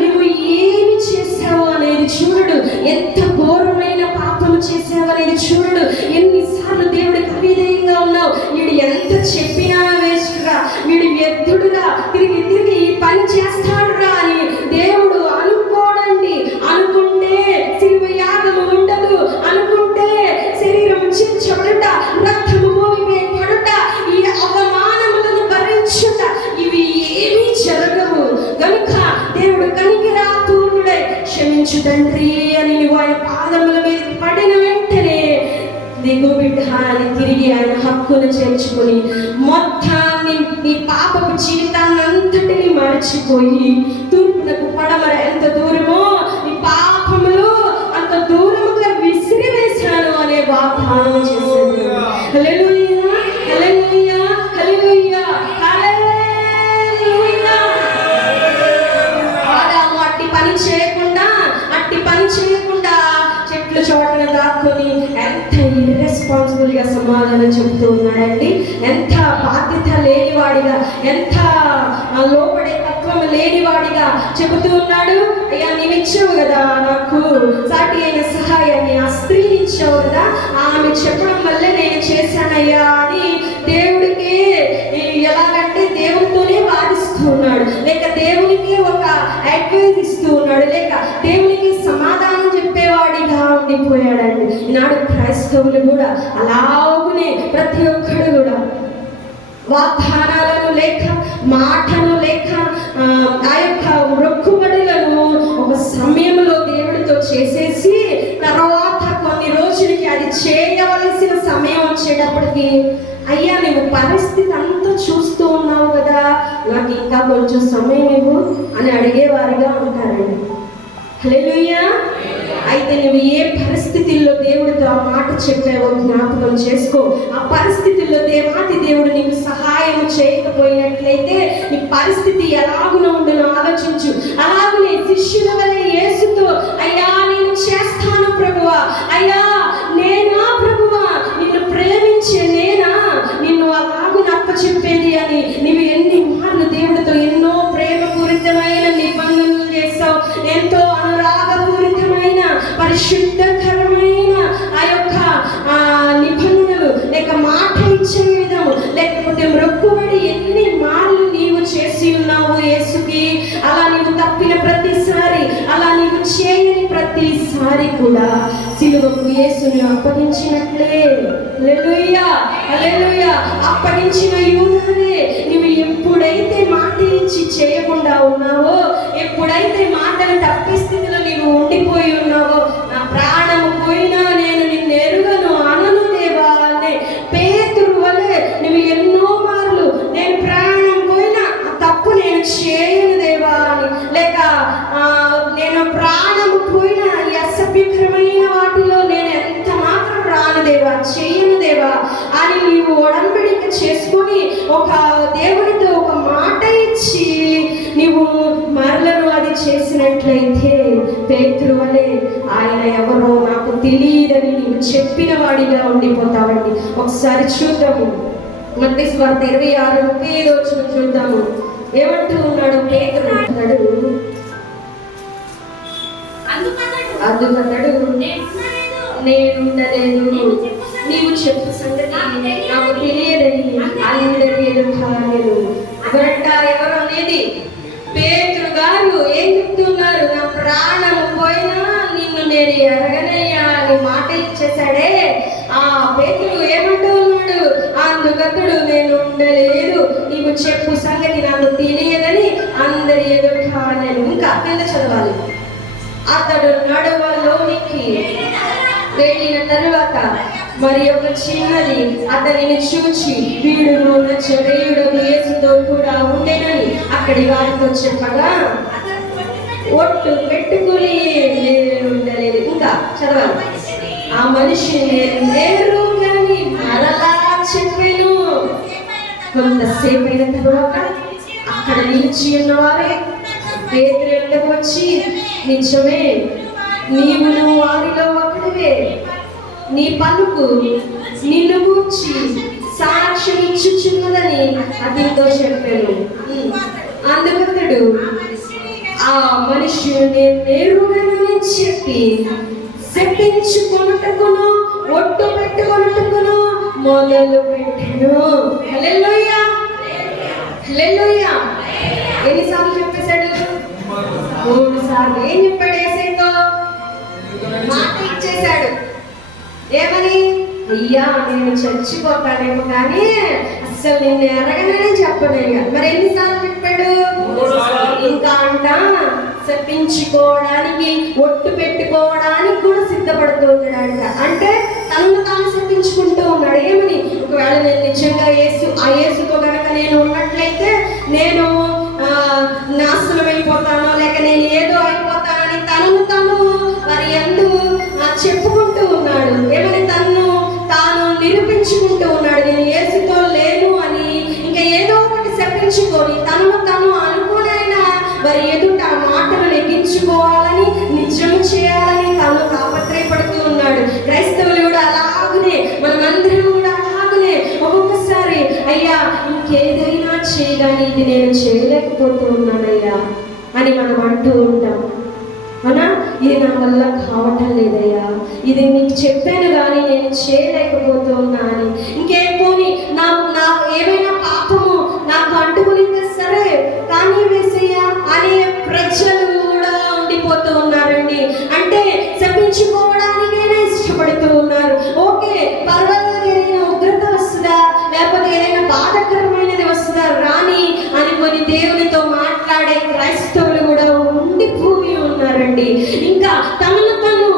నువ్వు ఏమి చేసావు అనేది చూడడు, ఎంత ఘోరమైన పాపం చేసావు అనేది చూడడు, ఎన్నిసార్లు దేవుడికి అవిధేయంగా ఉన్నావు, వీడు ఎంత చెప్పినా వేస్ట్గా, వీడు వ్యర్థుడుగా తిరిగి ఈ పని చేస్తాడురా అని దేవుడు అనుకోడండి. అనుకుంటే శిలువ యాగము ఉండదు, అనుకుంటే శరీరం చించబడుట, రక్తము మోగిపోయి పడుట, ఈ అవమానములను భరించుట, ఇవి ఏమీ జరగవు. గనుక దేవుడు కనికరాపూర్ణుడై క్షమించు తండ్రి అని నువ్వు ఆయన పాదముల మీద పడిన వెంటనే దిగు బిడ్డ అని తిరిగి ఆయన హక్కును చేర్చుకొని మొత్తాన్ని నీ పాపపు జీవితాన్ని అంతటిని మరచిపోయి తూర్పునకు పడమర ఎంత దూరమో నీ పాపములు అంత దూరముగా విసిరివేశాను అనే వాగ్దానం చేశాడు. హల్లెలూయా. ఆదాము అట్టి పని చేయకుండా చెట్లు చోటన దాక్కుని ఎంత ఇర్రెస్పాన్సిబుల్ గా సమాధానం చెబుతూ ఉన్నాడండి. ఎంత బాధ్యత లేనివాడిగా, ఎంత లోపడే తత్వం లేనివాడిగా చెబుతూ ఉన్నాడు. అయ్యా నీవు ఇచ్చావు కదా నాకు సాటి అయిన సహాయాన్ని, ఆ స్త్రీని ఇచ్చావు కదా, ఆమె చెప్పడం వల్లే నేను చేశానయ్యా అని దేవుడికి ఎలాగంటే దేవునితోనే వాదిస్తూ ఉన్నాడు, లేక దేవునికి ఒక అడ్వైజ్ ఇస్తూ ఉన్నాడు, లేక దేవునికి సమాధానం చెప్పేవాడిగా క్రైస్తవులు కూడా అలాగునే ప్రతి ఒక్కరు కూడా వాగ్దానాలను లేక మాటను లేక ఆ యొక్క మొక్కుబడులను ఒక సమయంలో దేవుడితో చేసేసి తర్వాత కొన్ని రోజులకి అది చేయవలసిన సమయం వచ్చేటప్పటికి అయ్యా నువ్వు పరిస్థితి అంతా చూస్తూ ఉన్నావు కదా, నాకు ఇంకా కొంచెం సమయం ఇవ్వు అని అడిగేవారిగా ఉంటారండి. హల్లెలూయా. అయితే నువ్వు ఏ పరిస్థితుల్లో దేవుడితో ఆ మాట చెప్పావో జ్ఞాపకం చేసుకో. ఆ పరిస్థితుల్లో దేవాతి దేవుడు నీకు సహాయం చేయకపోయినట్లయితే నీ పరిస్థితి ఎలాగునో ఉండను ఆలోచించు. అలాగనే శిష్యుల వలె యేసుతో అయ్యా నేను చేస్తాను ప్రభువా, అయ్యా నేనా ప్రభువా, నిన్ను ప్రేమించే నేనా నిన్ను అలాగున అప్పచెప్పేది అని నీవు ఎన్ని మార్లు దేవుడితో ఎన్నో ప్రేమపూరితమైన నిబంధనలు చేస్తావు, ఎంతో అనురాగపూరితమైన పరిశుద్ధకరమైన ఆ యొక్క నిబంధనలు లేక మాట ఇచ్చే విధము లేకపోతే మొక్కుబడి ఎన్ని మార్లు నీవు చేసి ఉన్నావు యేసుకి. అలా నీవు తప్పిన ప్రతిసారి, అలా నీవు చేయని ప్రతిసారి కూడా సిలువకు యేసుని అప్పగించినట్లే. హల్లెలూయా, హల్లెలూయా. అప్పగించిన యూదానే నీవు ఎప్పుడైతే మాట ఇచ్చి చేయకుండా ఉన్నావో, ఎప్పుడైతే మాటలు తప్పి స్థితిలో నీవు ఉండిపోయి ఉన్నావో, నా ప్రాణము పోయినా నేను నిన్ను ఎరుగను అనను దేవా అనే పేతురు వలె నువ్వు ఎన్నో మార్లు నేను ప్రాణం పోయినా ఆ తప్పు నేను చేయను దేవా అని, లేక నేను ప్రాణము పోయినా ఈ అసభ్యకరమైన వాటిలో నేను ఎంత మాత్రం రాను దేవా, చేయను దేవా అని నీవు ఒడంబడిక చేసుకొని ఒక దేవుడితో ఒక మాట ఇచ్చి నీవు మరలను అది చేసినట్లయితే పేతురు వలె ఆయన ఎవరో నాకు తెలియదని నీవు చెప్పిన వాడిగా ఉండిపోతావండి. ఒకసారి చూద్దాము మత్తయి సువార్త 26:35 చూద్దాము. ఏమంటూ ఉన్నాడు పేతురు అంటాడు, అందుకన్నాడు నేనుండలేదు, నీవు చెప్పు సంగతి నాకు తెలియదని అందరి ఎదుర్కొనలేదు. ఎవరు అనేది పేతురు గారు ఏం చెప్తున్నారు, నా ప్రాణము పోయినా నిన్ను నేను ఎరగనయ్యా అని మాట ఇచ్చేసాడే. ఆ పేతురు ఏమంటూ ఉన్నాడు, అందుకతడు నేను ఉండలేదు, నీవు చెప్పు సంగతి నాకు తెలియదని అందరి ఎదుర్కొనలేదు. ఇంకా కింద చదవాలి. అతడు నడువలోనికి వెళ్ళిన తరువాత మరి ఒక చిన్నది అతనిని చూచి వీడును నజరేయుడు యేసుతో కూడా ఉండేనని అక్కడి వారితో చెప్పగా ఒట్టు పెట్టుకుని ఉండలేదు. ఇంకా చదవాలి. ఆ మనిషిని లేరు కానీ మరలా చెప్పాను. కొంతసేపు అయిన తరువాత అక్కడ నిలిచి ఉన్నవారే పేతురు వచ్చి, నిజమే నీవును వారిలో ఒకడివే, నీ పలుకు నిన్ను గూర్చి సాక్ష్యం ఇచ్చుచున్నదని అతనితో చెప్పాను. అందుకతడు ఆ మనిషి నేరుగానే చెప్పి శపించుకొనుటకును ఒట్టు పెట్టుకొనుటకును మొదలు పెట్టాను. హల్లెలూయా, హల్లెలూయా. ఎన్నిసార్లు చెప్పేశాడు? 3 సార్లు. ఏం చెప్పాడు? యేసయ్యతో మాట ఇచ్చేశాడు. ఏమని? అయ్యా నేను చచ్చిపోతానేమో కానీ అసలు నిన్ను ఎరగనని చెప్పనయ్యా. మరి ఎన్నిసార్లు చెప్పాడు? 3 సార్లు. ఇంకా అంట శపించుకోవడానికి ఒట్టు పెట్టుకోవడానికి కూడా సిద్ధపడుతూ ఉన్నాడంట. అంటే తనను తాను శపించుకుంటూ ఉన్నాడు. ఏమని? ఒకవేళ నేను నిజంగా యేసుతో కనుక నేను ఉన్నట్లయితే నేను నాశనం అయిపోతాను, లేక నేను ఏదో అయిపోతానని తనను తాను మరి ఎందు చెప్పుకుంటూ ఉన్నాడు. ఏమని? తను తాను నిరూపించుకుంటూ ఉన్నాడు. నేను యేసుతో లేను అని ఇంకా ఏదో ఒకటి శపించుకొని తనను తాను అనుకోనైనా మరి ఎదుట ఆ మాటను నెగ్గించుకోవాలని నిజం చేయాలని తాను తాపత్రయపడుతూ ఉన్నాడు. క్రైస్తవులు కూడా అలాగనే, మనమందరం కూడా అలాగనే ఒక్కొక్కసారి అయ్యా ఇంకేదైనా చేయగాని ఇది నేను చేయలేకపోతూ ఉన్నానయ్యా అని మనం అంటూ ఉంటాం. అవునా? ఇది నా వల్ల కావటం లేదయ్యా, ఇది నీకు చెప్పాను కానీ నేను చేయలేకపోతూ ఉన్నా అని. ఇంకేం పోనీ నా ఏమైనా పాపము నాకు అంటుకునిందే సరే కానీ వేసయ్యా అనే ప్రజలు కూడా ఉండిపోతూ ఉన్నారండి. అంటే శపించుకోవడానికైనా ఇష్టపడుతూ ఉన్నారు. ఓకే బట్టి, ఇంకా తనను తను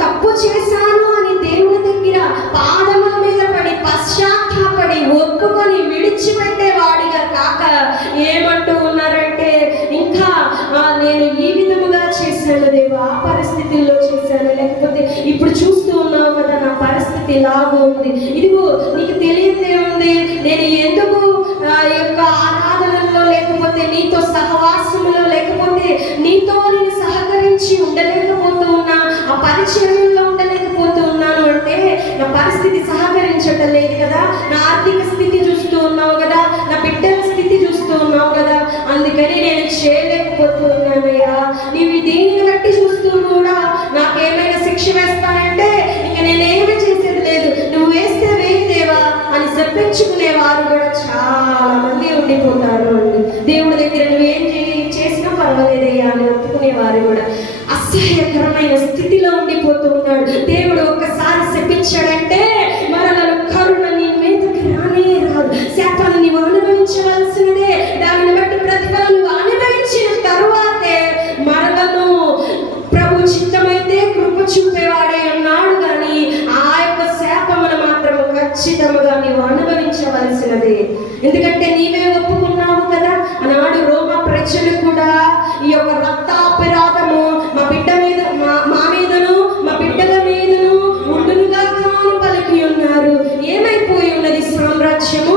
తప్పు చేశాను అని దేవుని దగ్గర పాదముల మీద పడి పశ్చాత్తాపడి ఒప్పుకొని విడిచిపెట్టేవాడిగా కాక ఏమంటూ ఉన్నారంటే, ఇంకా నేను ఈ విధముగా చేశాను దేవా, ఆ పరిస్థితుల్లో చేశాను, లేకపోతే ఇప్పుడు చూస్తూ ఉన్నావు కదా నా పరిస్థితి ఇలాగూ ఉంది, ఇదిగో నీకు తెలియదే ఉంది, నేను ఎందుకు యొక్క ఆరాధనలో లేకపోతే నీతో సహవాసములో లేకపోతే నీతో నేను సహకరించి ఉండలేకపోతూ ఉన్నా, ఆ పరిచర్యల్లో ఉండలేకపోతూ ఉన్నాను అంటే నా పరిస్థితి సహకరించటం లేదు కదా, నా ఆర్థిక స్థితి చూస్తూ ఉన్నావు కదా, నా బిడ్డల స్థితి చూస్తూ ఉన్నావు కదా, అందుకని నేను చేయలేకపోతూ ఉన్నానయ్యా, నీవు దీనిని బట్టి చూస్తూ కూడా నాకేమైనా శిక్ష వేస్తానంటే ఇక నేనేమి చేసేది లేదు, నువ్వు వేస్తే వేయదేవా అని చెప్పించుకునేవారు కూడా చాలా మంది ఉండిపోతారు అండి. దేవుడి దగ్గర నువ్వేం చేసినా పర్వాలేదయ్యా అని ఒప్పుకునేవారు కూడా అసహ్యకరమైన స్థితిలో ఉండిపోతూ ఉన్నాడు. దేవుడు ఒక్కసారి శపించాడంటే మరలను కరుణ నీ మీదకి రానే రాదు, శాపాన్ని నీవు అనుభవించవలసినదే, దానిని బట్టి ప్రతిఫలం నువ్వు అనుభవించిన తరువాతే మరలను ప్రభు చిత్తమైతే కృప చూపేవాడే ఉన్నాడు, కానీ ఆ యొక్క శాపమును మాత్రం ఖచ్చితంగా నీవు అనుభవించవలసినదే. ఎందుకంటే నీవే ఒప్పుకున్నావు కదా, ఆనాడు రోమా ప్రజలు కూడా ఈ యొక్క రక్తాపరాధము మా బిడ్డ మీద మా మీదను మా బిడ్డల మీదను ఉండునుగా కాను పలికి ఉన్నారు, ఏమైపోయి ఉన్నది సామ్రాజ్యము.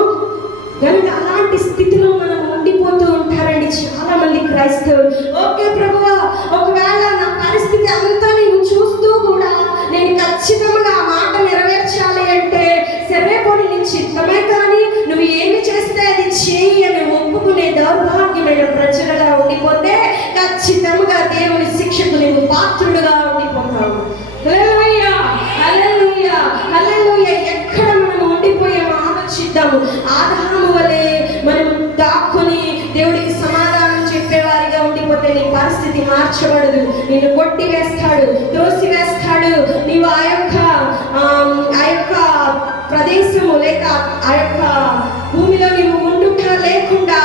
కనుక అలాంటి స్థితిలో మనం ఉండిపోతూ ఉంటారండి చాలా మంది క్రైస్తవులు. ఓకే ప్రభువా, ఒకవేళ నా పరిస్థితి అంతా నేను చూస్తూ కూడా నేను ఖచ్చితంగా ఆ మాట నెరవేర్చాలి అంటే సరే పోనీ నీ చిత్తమే, కానీ నువ్వు ఏమి చేస్తే అది చేయి అని ఒప్పుకునే దౌర్భాగ్యమైన ప్రజలుగా ఉండిపోతే ఖచ్చితంగా దేవుని శిక్షకు నీవు పాత్రుడుగా ఉండిపోతావు. హల్లెలూయా, హల్లెలూయా, హల్లెలూయా. ఎక్కడ మనం ఉండిపోయామో ఆలోచిద్దాము. ఆదాము వలె మనం దాక్కుని దేవుడికి సమాధానం చెప్పేవారిగా ఉండిపోతే నీ పరిస్థితి మార్చబడదు, నిన్ను కొట్టి వేస్తాడు, త్రోసి వేస్తాడు. నీవు ఆ యొక్క ప్రదేశము లేక ఆ యొక్క భూమిలో నీవు ఉండుట లేకుండా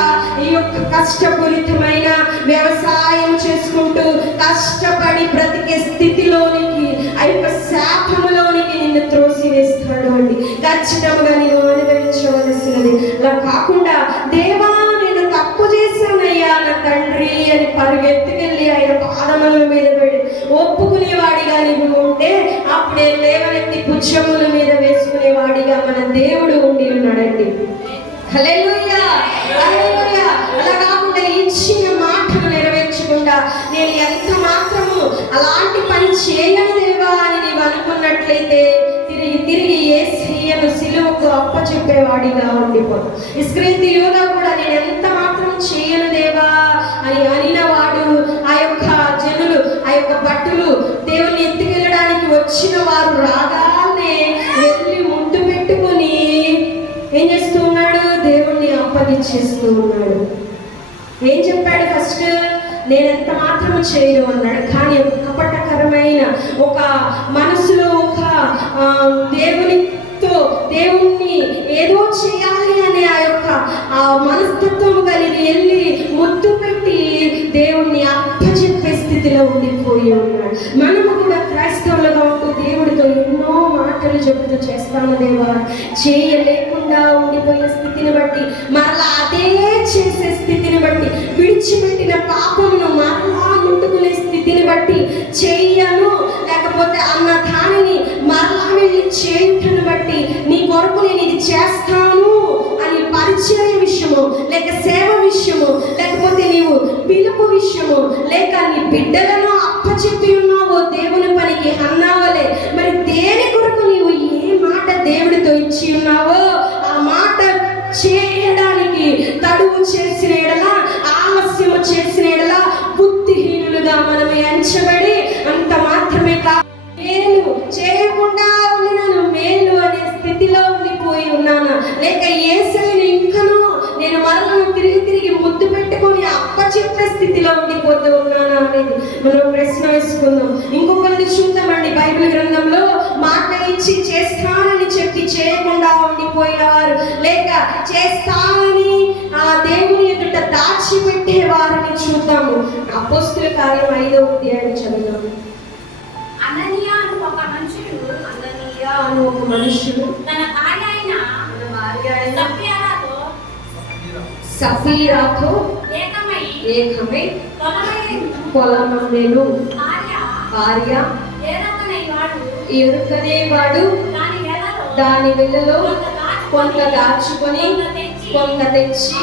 ఈ యొక్క కష్టపూరితమైన వ్యవసాయం చేసుకుంటూ కష్టపడి బ్రతికే స్థితిలోనికి ఆ యొక్క శాపములోనికి నిన్ను త్రోసి వేస్తాడు అండి. ఖచ్చితంగా నీవు అనుభవించవలసినది. అలా కాకుండా దేవా నేను తప్పు చేశానయ్యా నా తండ్రి అని పరుగెత్తుకెళ్ళి ఆయన పాదముల మీద పెడి ఒప్పుకునేవాడిగా నీవు ఉంటే అప్పుడే లేవనెత్తి పుచ్చముల మీద వేసుకునేవాడిగా మన దేవుడు ఉండి ఉన్నాడండి. హల్లెలూయా, హల్లెలూయా. అలా కాకుండా ఇచ్చిన మాటను నెరవేర్చకుండా నేను ఎంత మాత్రము అలాంటి పని చేయను దేవా అని నీవు అనుకున్నట్లయితే తిరిగి యేసయ్యను సిలువకు అప్పచెప్పేవాడిగా ఉండిపోతాం. ఇస్కరియోతు కూడా నేను ఎంత మాత్రం చేయను దేవా అని అనినవాడు ఆ యొక్క జనులు ఆ యొక్క భటులు దేవుని ఎత్తుకెళ్ళడానికి వచ్చిన వారు రాగానే వెళ్ళి ముద్దు పెట్టుకుని ఏం చేస్తూ ఉన్నాడు, దేవుణ్ణి అప్పగించేస్తూ ఉన్నాడు. ఏం చెప్పాడు, ఫస్ట్ నేనెంత మాత్రం చేయను అన్నాడు. కానీ ఒక కపటకరమైన ఒక మనసులో ఒక దేవుణ్ణి ఏదో చేయాలి అనే ఆ యొక్క మనస్తత్వం కలిగి వెళ్ళి ముద్దు పెట్టి దేవుణ్ణి అప్పచెప్పే స్థితిలో ఉండిపోయి ఉన్నాడు. మనము కూడా క్రైస్తవులుగా ఉంటూ దేవుడితో ఎన్నో మాటలు చెబుతూ చేస్తాము దేవా, చేయలేకుండా ఉండిపోయిన స్థితిని బట్టి మరలా అదే చేసే స్థితిని బట్టి విడిచిపెట్టిన పాపమును మరలా ముట్టుకునే స్థితిని బట్టి చెయ్యను లేకపోతే అన్న దానిని మరలా వెళ్ళి చేయుటను బట్టి నీ కొరకు నేను ఇది చేస్తాను అని పరిచయ విషయము లేక సేవ విషయము లేకపోతే నీవు పిలుపు విషయము లేక నీ బిడ్డలను అప్పచెప్పి ఉన్నావో దేవుని పనికి అన్నావలే, మరి దేని కొరకు నీవు ఏ మాట దేవుడితో ఇచ్చి ఉన్నావో ఆ మాట చేయడానికి తడువు చేసిన ఎడలా ఆలస్యము చేసిన ఎడలా బుద్ధిహీనులుగా మనం ఎంచబడి అంత మాత్రమే కాదు మేలు చేయకుండా ఉన్నాను మేలు అనే స్థితిలో ఉండిపోయి ఉన్నాను, లేక యేసయ్యను ఇంకనూ నేను మరలను తిరిగి ముద్దు పెట్టుకొని అప్పచెప్పే స్థితిలో ఉండిపోతూ ఉన్నాను అనేది మనం ప్రశ్న వేసుకుందాం. ఇంకొకరిని చూద్దామండి. బైబిల్ గ్రంథంలో మాట ఇచ్చి చేస్తానని చెప్పి చేయకుండా ఉండిపోయిన వారు, లేక చేస్తానని ఆ దేవుని ఎదుట దాచిపెట్టే వారిని చూద్దాము. అపోస్తుల కార్యం 5వ అధ్యాయం చదువుదాము. అననీయ అను ఒక మనుషుడు తన భార్య అయిన సఫీరాతో ఏకమై పొలమందెను. భార్య ఎరుకనేవాడు దాని వెళ్ళలో కొంత దాచుకొని కొంత తెచ్చి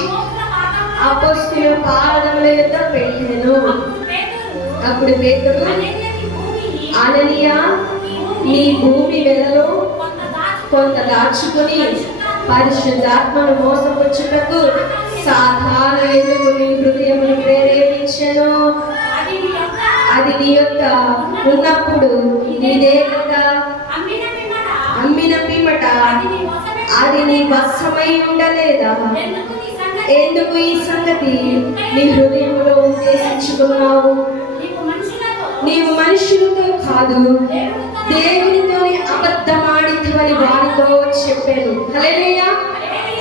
అపోస్తుల పాదముల యొద్ద పెట్టెను. అప్పుడు పేతురు, అననీయ, నీ భూమి వెలలో కొంత దాచుకొని పరిశుద్ధాత్మను మోసపుచ్చుటకు సాధారణ ఎందుకు నీ హృదయమును ప్రేరేపించెను. అది నీ యొక్క ఉన్నప్పుడు నీదే కదా. అమ్మిన పిమ్మట అది నీ వశమై ఉండలేదా? ఎందుకు ఈ సంగతి నీ హృదయంలో ఉద్దేశించుకున్నావు? నీవు మనుషులతో కాదు దేవునితోనే అబద్ధమాడితివని వారితో చెప్పాను. హల్లెలూయా.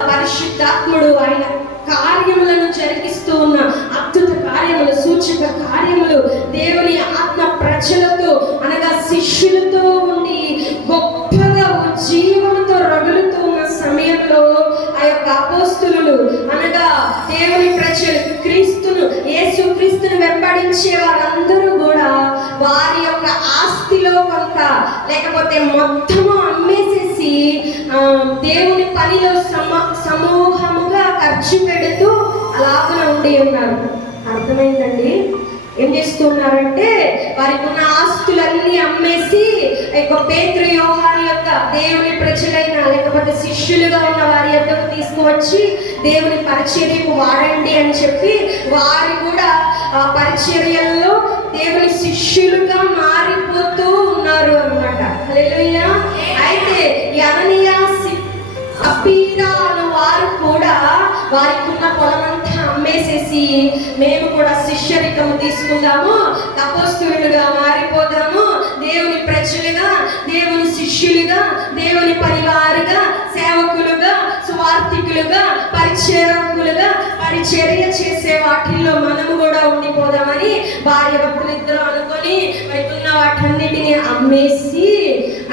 పరిశుద్ధాత్ముడు ఆయన కార్యములను జరిగిస్తూ ఉన్న అద్భుత కార్యములు, సూచక కార్యములు దేవుని ఆత్మ ప్రజలతో అనగా శిష్యులతో ఉండి గొప్పగా ఉజ్జీవంతో రగులుతూ ఉన్న సమయంలో ఆ యొక్క అపోస్తులు అనగా దేవుని ప్రజలు యేసుక్రీస్తును వెంబడించే వారందరూ కూడా వారి యొక్క ఆస్తిలో కొంత లేకపోతే మొత్తము అమ్మేసేసి దేవుని పనిలో సమూహముగా ఖర్చు పెడుతూ అలాగ ఉండి ఉన్నారు. అర్థమైందండి? ఏం చేస్తున్నారంటే వారికి ఉన్న ఆస్తులన్నీ అమ్మేసి పేతురు, యోహాను యొక్క దేవుని ప్రజలైన లేకపోతే శిష్యులుగా ఉన్న వారి యొద్దకు తీసుకువచ్చి దేవుని పరిచర్యకు వాడండి అని చెప్పి వారు కూడా ఆ పరిచర్యల్లో దేవుని శిష్యులుగా మారిపోతూ ఉన్నారు అన్నమాట. హల్లెలూయా. అయితే అననీయ, సఫీరా అను వారు కూడా వారికి ఉన్న పొలమంతా అమ్మేసేసి మేము కూడా శిష్యరికం తీసుకుందాము, అపోస్తలులుగా మారిపోదాము, దేవుని ప్రజలుగా, దేవుని శిష్యులుగా, దేవుని పరివారుగా, సేవకులుగా, సువార్థికులుగా, పరిచర్యకులుగా పరిచర్య చేసే వాటిల్లో మనము కూడా ఉండిపోదామని భార్య భర్తలిద్దరూ అనుకొని పెట్టున్న వాటన్నిటిని అమ్మేసి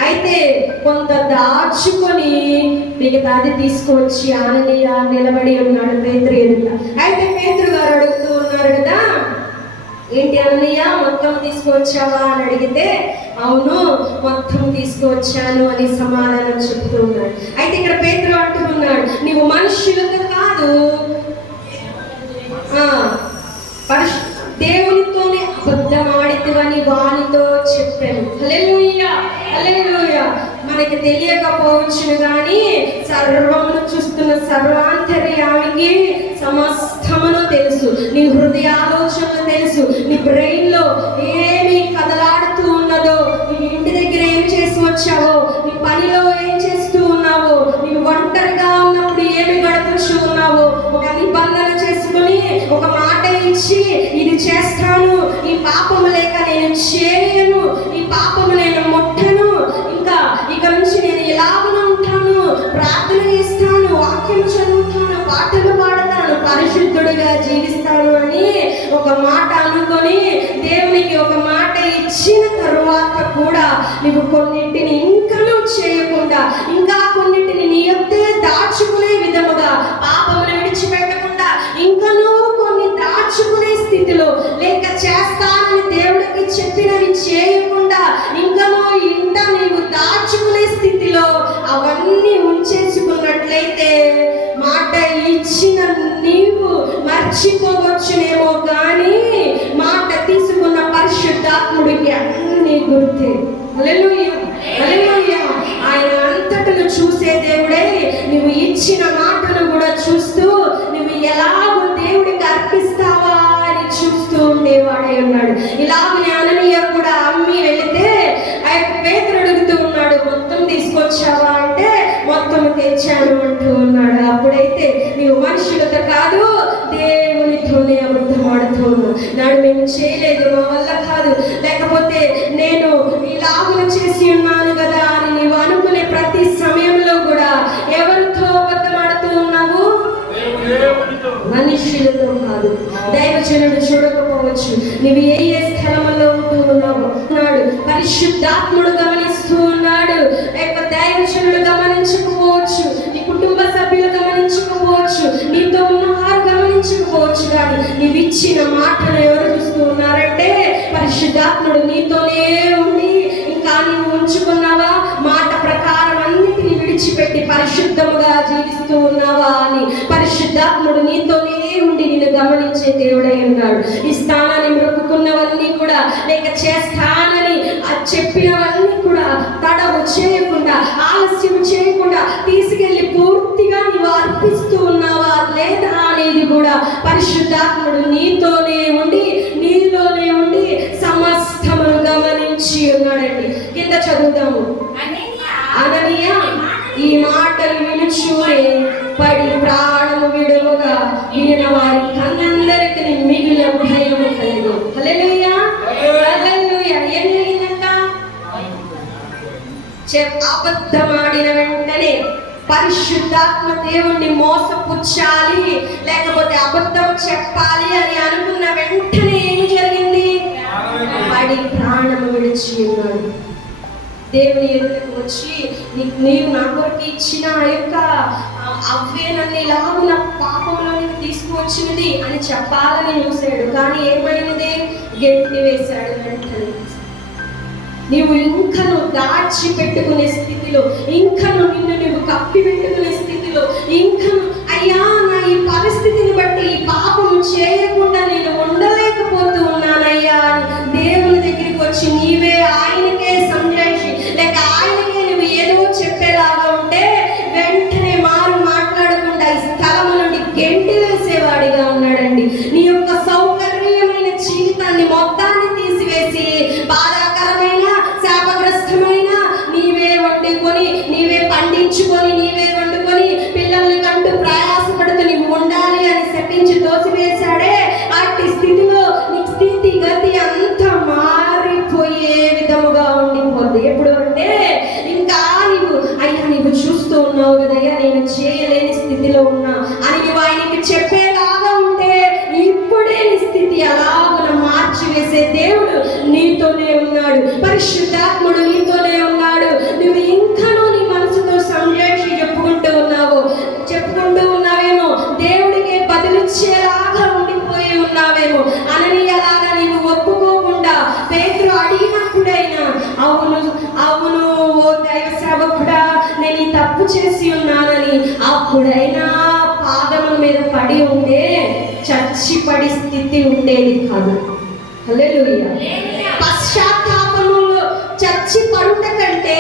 అయితే కొంత దాచుకొని మిగతాది తీసుకువచ్చి అననీయ నిలబడి ఉన్నాడు పేతురు ఎదుట. అయితే పేతురు గారు అడుగుతూ ఉన్నారు కదా, ఏంటి అననీయ మొత్తం తీసుకువచ్చావా అని అడిగితే అవును మొత్తం తీసుకువచ్చాను అని సమాధానం చెప్తూ ఉన్నాడు. అయితే ఇక్కడ పేతురు అంటూ ఉన్నాడు, నీవు మనుషులతో కాదు దేవునితోనే అబద్ధమాడితివని వానితో చెప్పాను. హల్లెలూయా, హల్లెలూయా. మనకి తెలియకపోవచ్చును కానీ సర్వమును చూస్తున్న సర్వాంతర్యామికి సమస్తమును తెలుసు. నీ హృదయ ఆలోచనలు తెలుసు. నీ బ్రెయిన్ లో ఏమి కదలాడుతూ ఉన్నదో, నీ ఇంటి దగ్గర ఏం చేసి వచ్చావో, నీ పనిలో ఏం చేస్తూ ఉన్నావో, నీ ఒంటరిగా ఉన్నప్పుడు ఏమి గడుపుచూ ఉన్నావో, ఒక నిబంధన చేసుకుని ఒక మాట ఇచ్చి ఇది చేస్తాను, ఈ పాపము లేక నేను చేయను, ఈ పాపము నేను ముట్టను, ఇంకా ఇక నుంచి నేను ఎలాగనే ఉంటాను, ప్రార్థన చేస్తాను, వాక్యం చదువుతాను, పాటలు పాడతాను, పరిశుద్ధుడిగా జీవిస్తాను అని ఒక మాట అనుకొని దేవునికి ఒక మాట ఇచ్చిన తరువాత కూడా నీవు కొన్నింటిని ఇంకనూ చేయకుండా ఇంకా కొన్నింటిని నీ యొద్దే దాచుకునే విధముగా పాపమును విడిచిపెట్టకుండా ఇంకనూ కొన్ని దాచుకునే స్థితిలో లేక చేస్తానని దేవుడికి చెప్పినవి చేయకుండా ఇంకనూ ఇంట నీవు దాచుకునే స్థితిలో అవన్నీ ఉంచేసుకున్నట్లయితే మాట ఇచ్చిన నీవు మర్చిపోవచ్చునేమో కానీ మాట తీసుకున్న పరిశుద్ధాత్ముడికి అన్ని గుర్తే. హల్లెలూయా, హల్లెలూయా. ఆయన అంతటను చూసే దేవుడే నువ్వు ఇచ్చిన మాటను కూడా చూస్తూ నువ్వు ఎలాగో దేవుడికి అర్పిస్తావా అని చూస్తూ ఉండేవాడే ఉన్నాడు. ఇలాగనే అననీయ కూడా అమ్మి వెళితే ఆ యొక్క పేతురు అడుగుతూ ఉన్నాడు, మొత్తం తీసుకొచ్చావా అంటే మొత్తం తెచ్చాను అంటూ ఉన్నాడు. అప్పుడైతే నీవు మనుషులతో కాదు దేవునితోనే నీతోనే అబద్ధం ఆడుతూ ఉన్నా. నాడు మేము చేయలేదు, మా వల్ల కాదు, లేకపోతే నేను ఇలాగులు చేసి ఉన్నాను కదా అని నీవు అనుకునే ప్రతి సమయంలో కూడా ఎవరితో అబద్ధం ఆడుతూ ఉన్నావు? మనుషులతో కాదు. దైవజనుడు చూడకపోవచ్చు, నువ్వు ఏ ఏ స్థలంలో ఉంటూ ఉన్నావు ఉన్నాడు. పరిశుద్ధాత్ముడు గమనిస్తూ ఉన్నాడు. దైవజనుడు గమనించకపోవచ్చు, నీ కుటుంబ సభ్యులు గమనించకపోవచ్చు, నీతో ఉన్నవారు గమనించకపోవచ్చు, కానీ నీవు ఇచ్చిన మాటను ఎవరు చూస్తూ ఉన్నారంటే పరిశుద్ధాత్ముడు నీతోనే ఉండి, ఇంకా నీవు ఉంచుకున్నావా, మాట ప్రకారం అన్నిటిని విడిచిపెట్టి పరిశుద్ధముగా జీవిస్తూ ఉన్నావా అని పరిశుద్ధాత్ముడు నీతోనే ఉండి నిన్ను గమనించే దేవుడై ఉన్నాడు. ఈ స్థానాన్ని మొక్కుకున్నవన్నీ కూడా, లేక చేస్తానని చెప్పినవన్నీ కూడా తడవు చేయకుండా, ఆలస్యం చేయకుండా తీసుకెళ్లి పూర్తిగా నీవు అర్పిస్తూ ఉన్నావా లేదా అనేది కూడా పరిశుద్ధాత్ముడు నీతోనే ఉండి, నీలోనే ఉండి సమస్తమును గమనించి ఉన్నాడండి. కింద చదువుదాము. అననీయ ఈ మాటలు వినుచూనే పడి ప్రాణము విడువగా వినిన వారి కన్నందరికి మిగిలిన భయము కలిగి. హల్లెలూయా, హల్లెలూయా. ఏం జరిగిందంట? అబద్ధమాడిన వెంటనే పరిశుద్ధాత్మ దేవుణ్ణి మోసపుచ్చాలి, లేకపోతే అబద్ధం చెప్పాలి అని అనుకున్న వెంటనే ఏం జరిగింది? పడి ప్రాణము విడిచి ఉన్నాడు. దేవుని ఎదురుకు వచ్చి నీవు నా కొరకు ఇచ్చిన ఆ యొక్క అవే నన్ను ఇలాగూ నా పాపంలోనికి తీసుకువచ్చినది అని చెప్పాలని చూశాడు. కానీ ఏమైనది? గెంటి వేశాడు వెంటనే. నీవు ఇంకను దాచిపెట్టుకునే స్థితిలో, ఇంకను నిన్ను నువ్వు కప్పి పెట్టుకునే స్థితిలో, ఇంకను అయ్యా నా ఈ పరిస్థితిని బట్టి ఈ పాపం చేయకుండా నేను ఉండలేకపోతూ ఉన్నానయ్యా అని దేవుని దగ్గరికి వచ్చి నీవే ఆయనకే సంజాయిషి, లేక ఆయనకే నువ్వు ఏదో చెప్పేలాగా ఉంటే వెంటనే మారు మాట్లాడకుండా ఈ స్థలం నుండి గెంటి వేసేవాడిగా ఉన్నాడండి. నీ యొక్క సౌకర్యమైన జీవితాన్ని మొత్తాన్ని తీసివేసి బాధాకరమైన, శాపగ్రస్తమైన, నీవే వండుకొని, నీవే పండించుకొని, నీవే వండుకొని పిల్లల్ని కంటూ ప్రయాసపడుతూ నీవు ఉండాలి అని శపించి తోసివేశాడే, అట్టి స్థితిలో నీ స్థితి గతి అంతా మారిపోయే విధముగా ఉండిపోద్ది. ఎప్పుడు అంటే ఇంకా నీవు చూస్తూ ఉన్నావు కదయ్యా నేను చేయలేని స్థితిలో ఉన్నా అని నువ్వు ఆయనకి చెప్పేలాగా ఉంటే ఇప్పుడే నీ స్థితి అలాగ మార్చివేసే దేవుడు నీతోనే ఉన్నాడు. పరిశుద్ధాత్ముడు నీతోనే ఉన్నాడు. నువ్వు ఇంకనూ నీ మనసుతో సంజాయిషి చెప్పుకుంటూ ఉన్నావేమో, దేవుడికి బదిలిచ్చేలాగా ఉండిపోయి ఉన్నావేమో. అననీయలాగా నీవు ఒప్పుకోకుండా పేతురు అడిగినప్పుడైనా అవును అవును ఓ దైవ సేవకుడా నేను ఈ తప్పు చేసి ఉన్నానని అప్పుడైనా పాదముల మీద పడి ఉంటే చచ్చిపడి స్థితి ఉండేది కాదు. హల్లెలూయా. పశ్చాత్తాపములో చచ్చి పడుట కంటే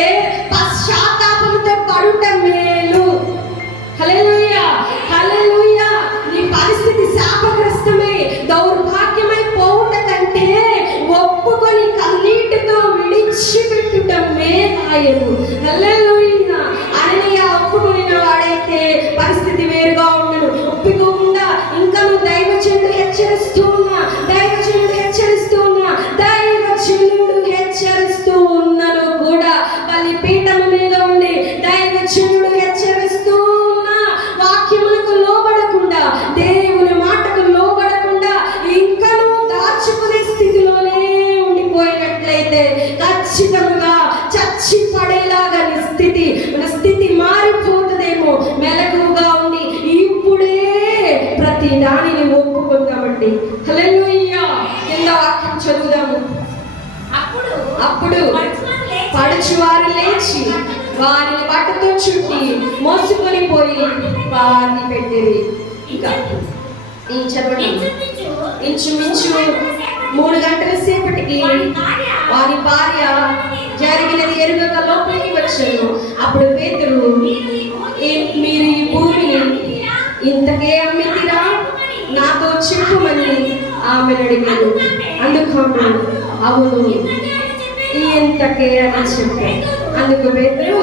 పశ్చాత్తాపముతో పడుట మేలు. హల్లెలూయా, హల్లెలూయా. నీ పరిస్థితి శాపగ్రస్తమై దౌర్భాగ్యమై పోవుట కంటే ఒప్పుకొని కన్నీటితో విడిచిపెట్టుట మేలాయను. హల్లెలూయా. అననీయ ఒప్పుకొనిన వాడైతే పరిస్థితి వేరుగా ఉండను. ఒప్పుకోకుండా ఇంకా నువ్వు దైవజనుడు హెచ్చరిస్తూ ఉన్నా కూడా వాళ్ళ పీఠం మీద ఉండి దైవజనుడు హెచ్చరిస్తూ ఉన్నా వాక్యములకు లోబడకుండా, దేవుని మాటకు లోబడకుండా ఇంకా నువ్వు దాచుకునే స్థితిలోనే ఉండిపోయినట్లయితే ఖచ్చితంగా చచ్చి పడేలాగా మన స్థితి మారిపోతుందేమో. మెలకుగా ఉండి ఇప్పుడే ప్రతి దానిని ఒప్పుకుందామండి. హల్లెలూయా. కింద వాక్యం చదువుదాము. అప్పుడు పడుచువారు లేచి వారిని బట్టతో చుట్టి మోసుకొని పోయి వారిని పెట్టిరి. ఇంకా చెప్పండి. ఇంచుమించు 3 గంటల సేపటికి వారి భార్య జరిగినది ఎరుగక లోపలికి వచ్చాను. అప్పుడు పేతురు మీరు ఈ భూమిని ఇంతకే అమ్మితిరా నాతో చెప్పుమని ఆమెను అడిగారు. అందుకు అవును ఇంతకే అని చెప్పారు. అందుకు పేతురు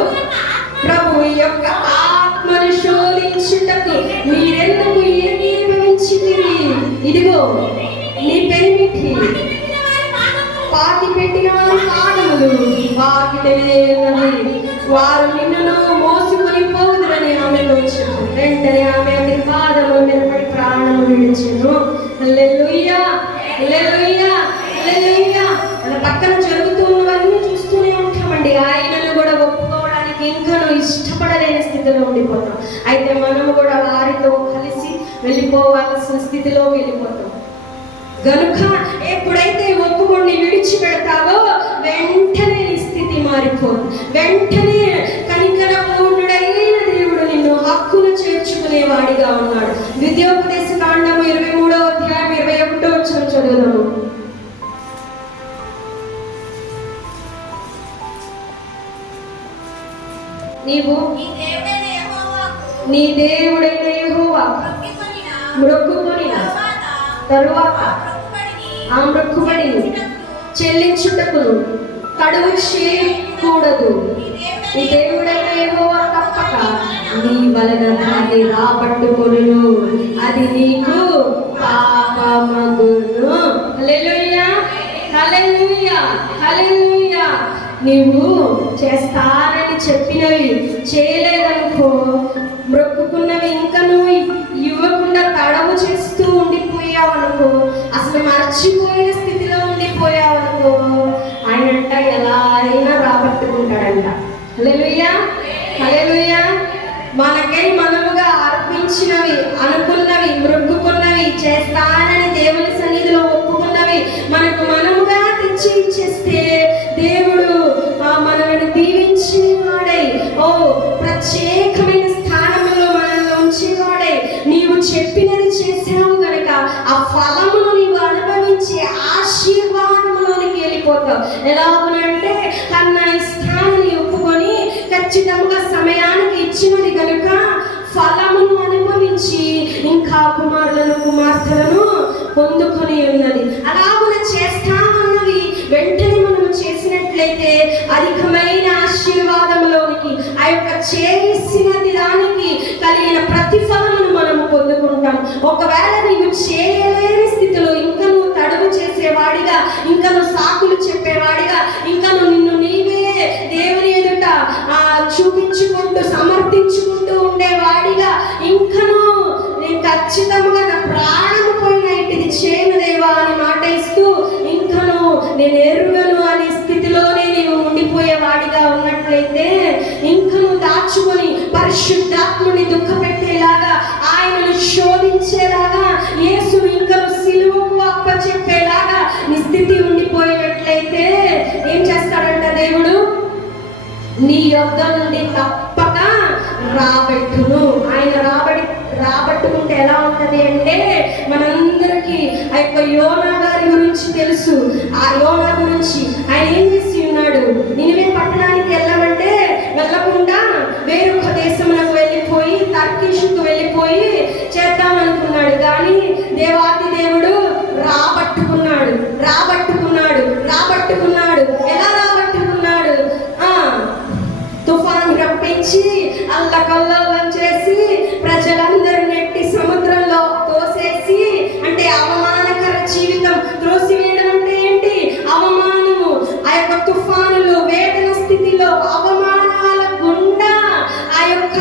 ప్రభు యొక్క ఆత్మను శోధించుటకు మీరెందుకు ఏమీభవించితిరి? ఇదిగో నీ పెనిమిటి పాతి పెట్టిన వారి పాదములు వాకిటనే ఉన్నది, వారు నిన్నును మోసుకొని పోదురని ఆమెలో చెప్పు. వెంటనే ఆమె అతని పాదముల మీద పడి ప్రాణము విడిచెను. హల్లెలూయా, హల్లెలూయా, హల్లెలూయా. మన పక్కన జరుగుతున్నవన్నీ చూస్తూనే ఉంటామండి. ఆయనను కూడా ఒప్పుకోవడానికి ఇంకనూ ఇష్టపడలేని స్థితిలో ఉండిపోతాం. అయితే మనము కూడా వారితో కలిసి వెళ్ళిపోవాల్సిన స్థితిలో వెళ్ళిపోతాం. గనుక ఎప్పుడైతే ఒప్పుకొని విడిచిపెడతావో వెంటనే నీ స్థితి మారిపోదు. వెంటనే కనికరపూర్ణుడైన దేవుడు నిన్ను హక్కును చేర్చుకునేవాడిగా ఉన్నాడు. ద్వితీయోపదేశ కాండము 23వ అధ్యాయం 21వ వచనం చదువుదాము. నీవు నీ దేవుడైన యెహోవాకు మొక్కుకొనిన తరువాత ఆ మొక్కుబడిని చెల్లించుటకును కడువు చేయకూడదు. నీ దేవుడైన యెహోవా తప్పక నీ వలన దాన్ని రాబట్టుకొనును, అది నీకు పాపమగును. హల్లెలూయా, హల్లెలూయా, హల్లెలూయా. నీవు చేస్తానని చెప్పినవి చేయలేదనుకో, మొక్కుకున్నవి ఇంకా నువ్వు ఇవ్వకుండా తడవు చేస్తూ ఉండిపోయావనుకో, అసలు మర్చిపోయిన స్థితిలో ఉండిపోయావనుకో, ఆయనంట ఎలా అయినా రాబట్టుకుంటాడంట. హల్లెలూయా, హల్లెలూయా. మనకై మనముగా అర్పించినవి, అనుకున్నవి, మొక్కుకున్నవి, చేస్తానని దేవుని సన్నిధిలో ఒప్పుకున్నవి మనకు మనముగా తెచ్చి ఇచ్చేస్తే దేవుడు మనల్ని దీవించిన వాడై, ప్రత్యేకమైన స్థానంలో మనల్ని ఉంచేవాడై, నీవు చెప్పినది చేసావు గనక ఆ ఫలమును నీవు అనుభవించే ఆశీర్వాదంలోనికి వెళ్ళిపోతావు. ఎలాగనంటే తన ఇష్టాన్ని ఒప్పుకొని ఖచ్చితంగా సమయానికి ఇచ్చినది గనుక ఫలమును అనుభవించి ఇంకా కుమారులను కుమార్తెలను పొందుకొని ఉన్నది. అలాగున చేస్తామన్నది వెంటనే మనము చేసినట్లయితే అధికమైన ఆశీర్వాదంలోనికి, ఆ యొక్క చేసినది దానికి కలిగిన ప్రతిఫలమును మనము పొందుకుంటాం. ఒకవేళ నీవు చేయలేని స్థితిలో ఇంకా నువ్వు తడువు చేసేవాడిగా, ఇంకా నువ్వు సాకులు చెప్పేవాడిగా, ఇంకా నిన్ను నీవే దేవుని ఎదుట చూపించుకుంటూ సమర్థించుకుంటూ ఉండేవాడిగా, ఇంకను నేను ఖచ్చితంగా నా ప్రాణము పోయిన ఇంటిది చేయను దేవా అని మాట ఇస్తూ ఇంకను నేను ఎరుగను అనే స్థితిలోనే నీవు ఉండిపోయేవాడిగా ఉన్నట్లయితే, ఇంకను దాచుకొని పరిశుద్ధాత్ముని దుఃఖపెట్టేలాగా, ఆయనను శోధించేలాగా, యేసును ఇంకను సిలువకు అప్పచెప్పేలాగా నీ స్థితి ఉండిపోయినట్లయితే ఏం చేస్తాడంట దేవుడు? నీ యొద్ద నుండి తప్పక రాబట్టును. ఆయన రాబట్టుకుంటే ఎలా ఉంటది అంటే, మనందరికీ ఆ యొక్క యోనా గారి గురించి తెలుసు. ఆ యోనా గురించి ఆయన ఏం చేసి ఉన్నాడు? నినివే పట్టణానికి వెళ్ళమంటే వెళ్ళకుండా వేరొక దేశములకు వెళ్ళిపోయి, తర్కీషుకు వెళ్ళిపోయి చేద్దామనుకున్నాడు. కానీ దేవాతి దేవుడు రాబట్టుకున్నాడు, రాబట్టుకున్నాడు, రాబట్టుకున్నాడు. ఎలా రాబట్టుకున్నాడు? తుఫాను రప్పించి అల్లకల్లోలం చేసి ప్రజలందరూ నెట్టి సముద్రంలో తోసేసి, అంటే అవమానకర జీవితం. త్రోసివేయడం అంటే ఏంటి? అవమానము. ఆ యొక్క తుఫానులు వేదన స్థితిలో అవమానాల గుండా ఆ యొక్క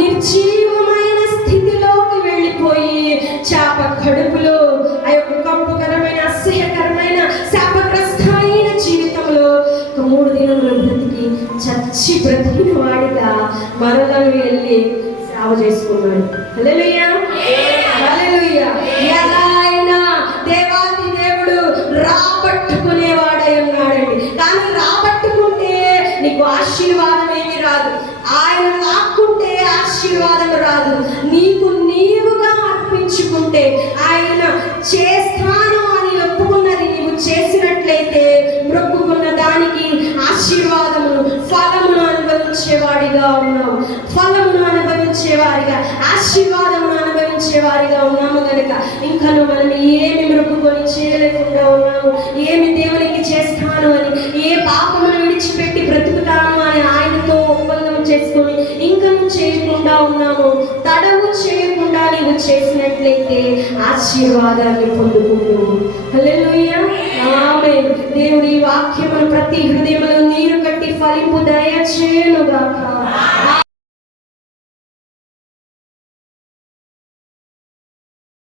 నిర్జీవమైన స్థితిలోకి వెళ్ళిపోయి చేప కడుపులో ఆ యొక్క కంపుకరమైన అసహ్యకరమైన శాపగ్రస్తమైన జీవితంలో 3 దినములు బ్రతికి చచ్చి బ్రతికిన వాడిగా మరలను వెళ్ళి సేవ చేసుకున్నాడు. హల్లెలూయా, హల్లెలూయా. ఎలా అయినా దేవాతి దేవుడు రాబట్టుకునేవాడై ఉన్నాడండి. కానీ రాబట్టుకుంటే నీకు ఆశీర్వాదం ఏమి రాదు. ఆయన లాక్కుంటే ఆశీర్వాదం రాదు. నీకు నీవుగా అర్పించుకుంటే, ఆయన చేస్తాను అని ఒప్పుకున్నది నీవు చేసినట్లయితే, మొక్కుకున్న దానికి ఆశీర్వాదమును, ఫలమును అనుభవించేవాడిగా ఉన్నావు. ఫలమును అనుభవించేవారిగా, ఆశీర్వాదమును అనుభవించేవారిగా ఉన్నాము కనుక ఇంకను మనం ఏమి మొక్కుకొని చేయలేకుండా ఉన్నాము. ఏమి దేవునికి చేస్తాను అని, ఏ పాపమును విడిచిపెట్టి బ్రతుకుతాను అని ఆయనతో ఒప్పందం చేసుకొని ఇంకను చేయకుండా ఉన్నాము. తడవు చేయకుండా నీవు చేసినట్లయితే ఆశీర్వాదాన్ని పొందుకుంటుంది. హల్లెలూయా. ఆమేన్. దేవుడి వాక్యమును ప్రతి హృదయంలో నీరు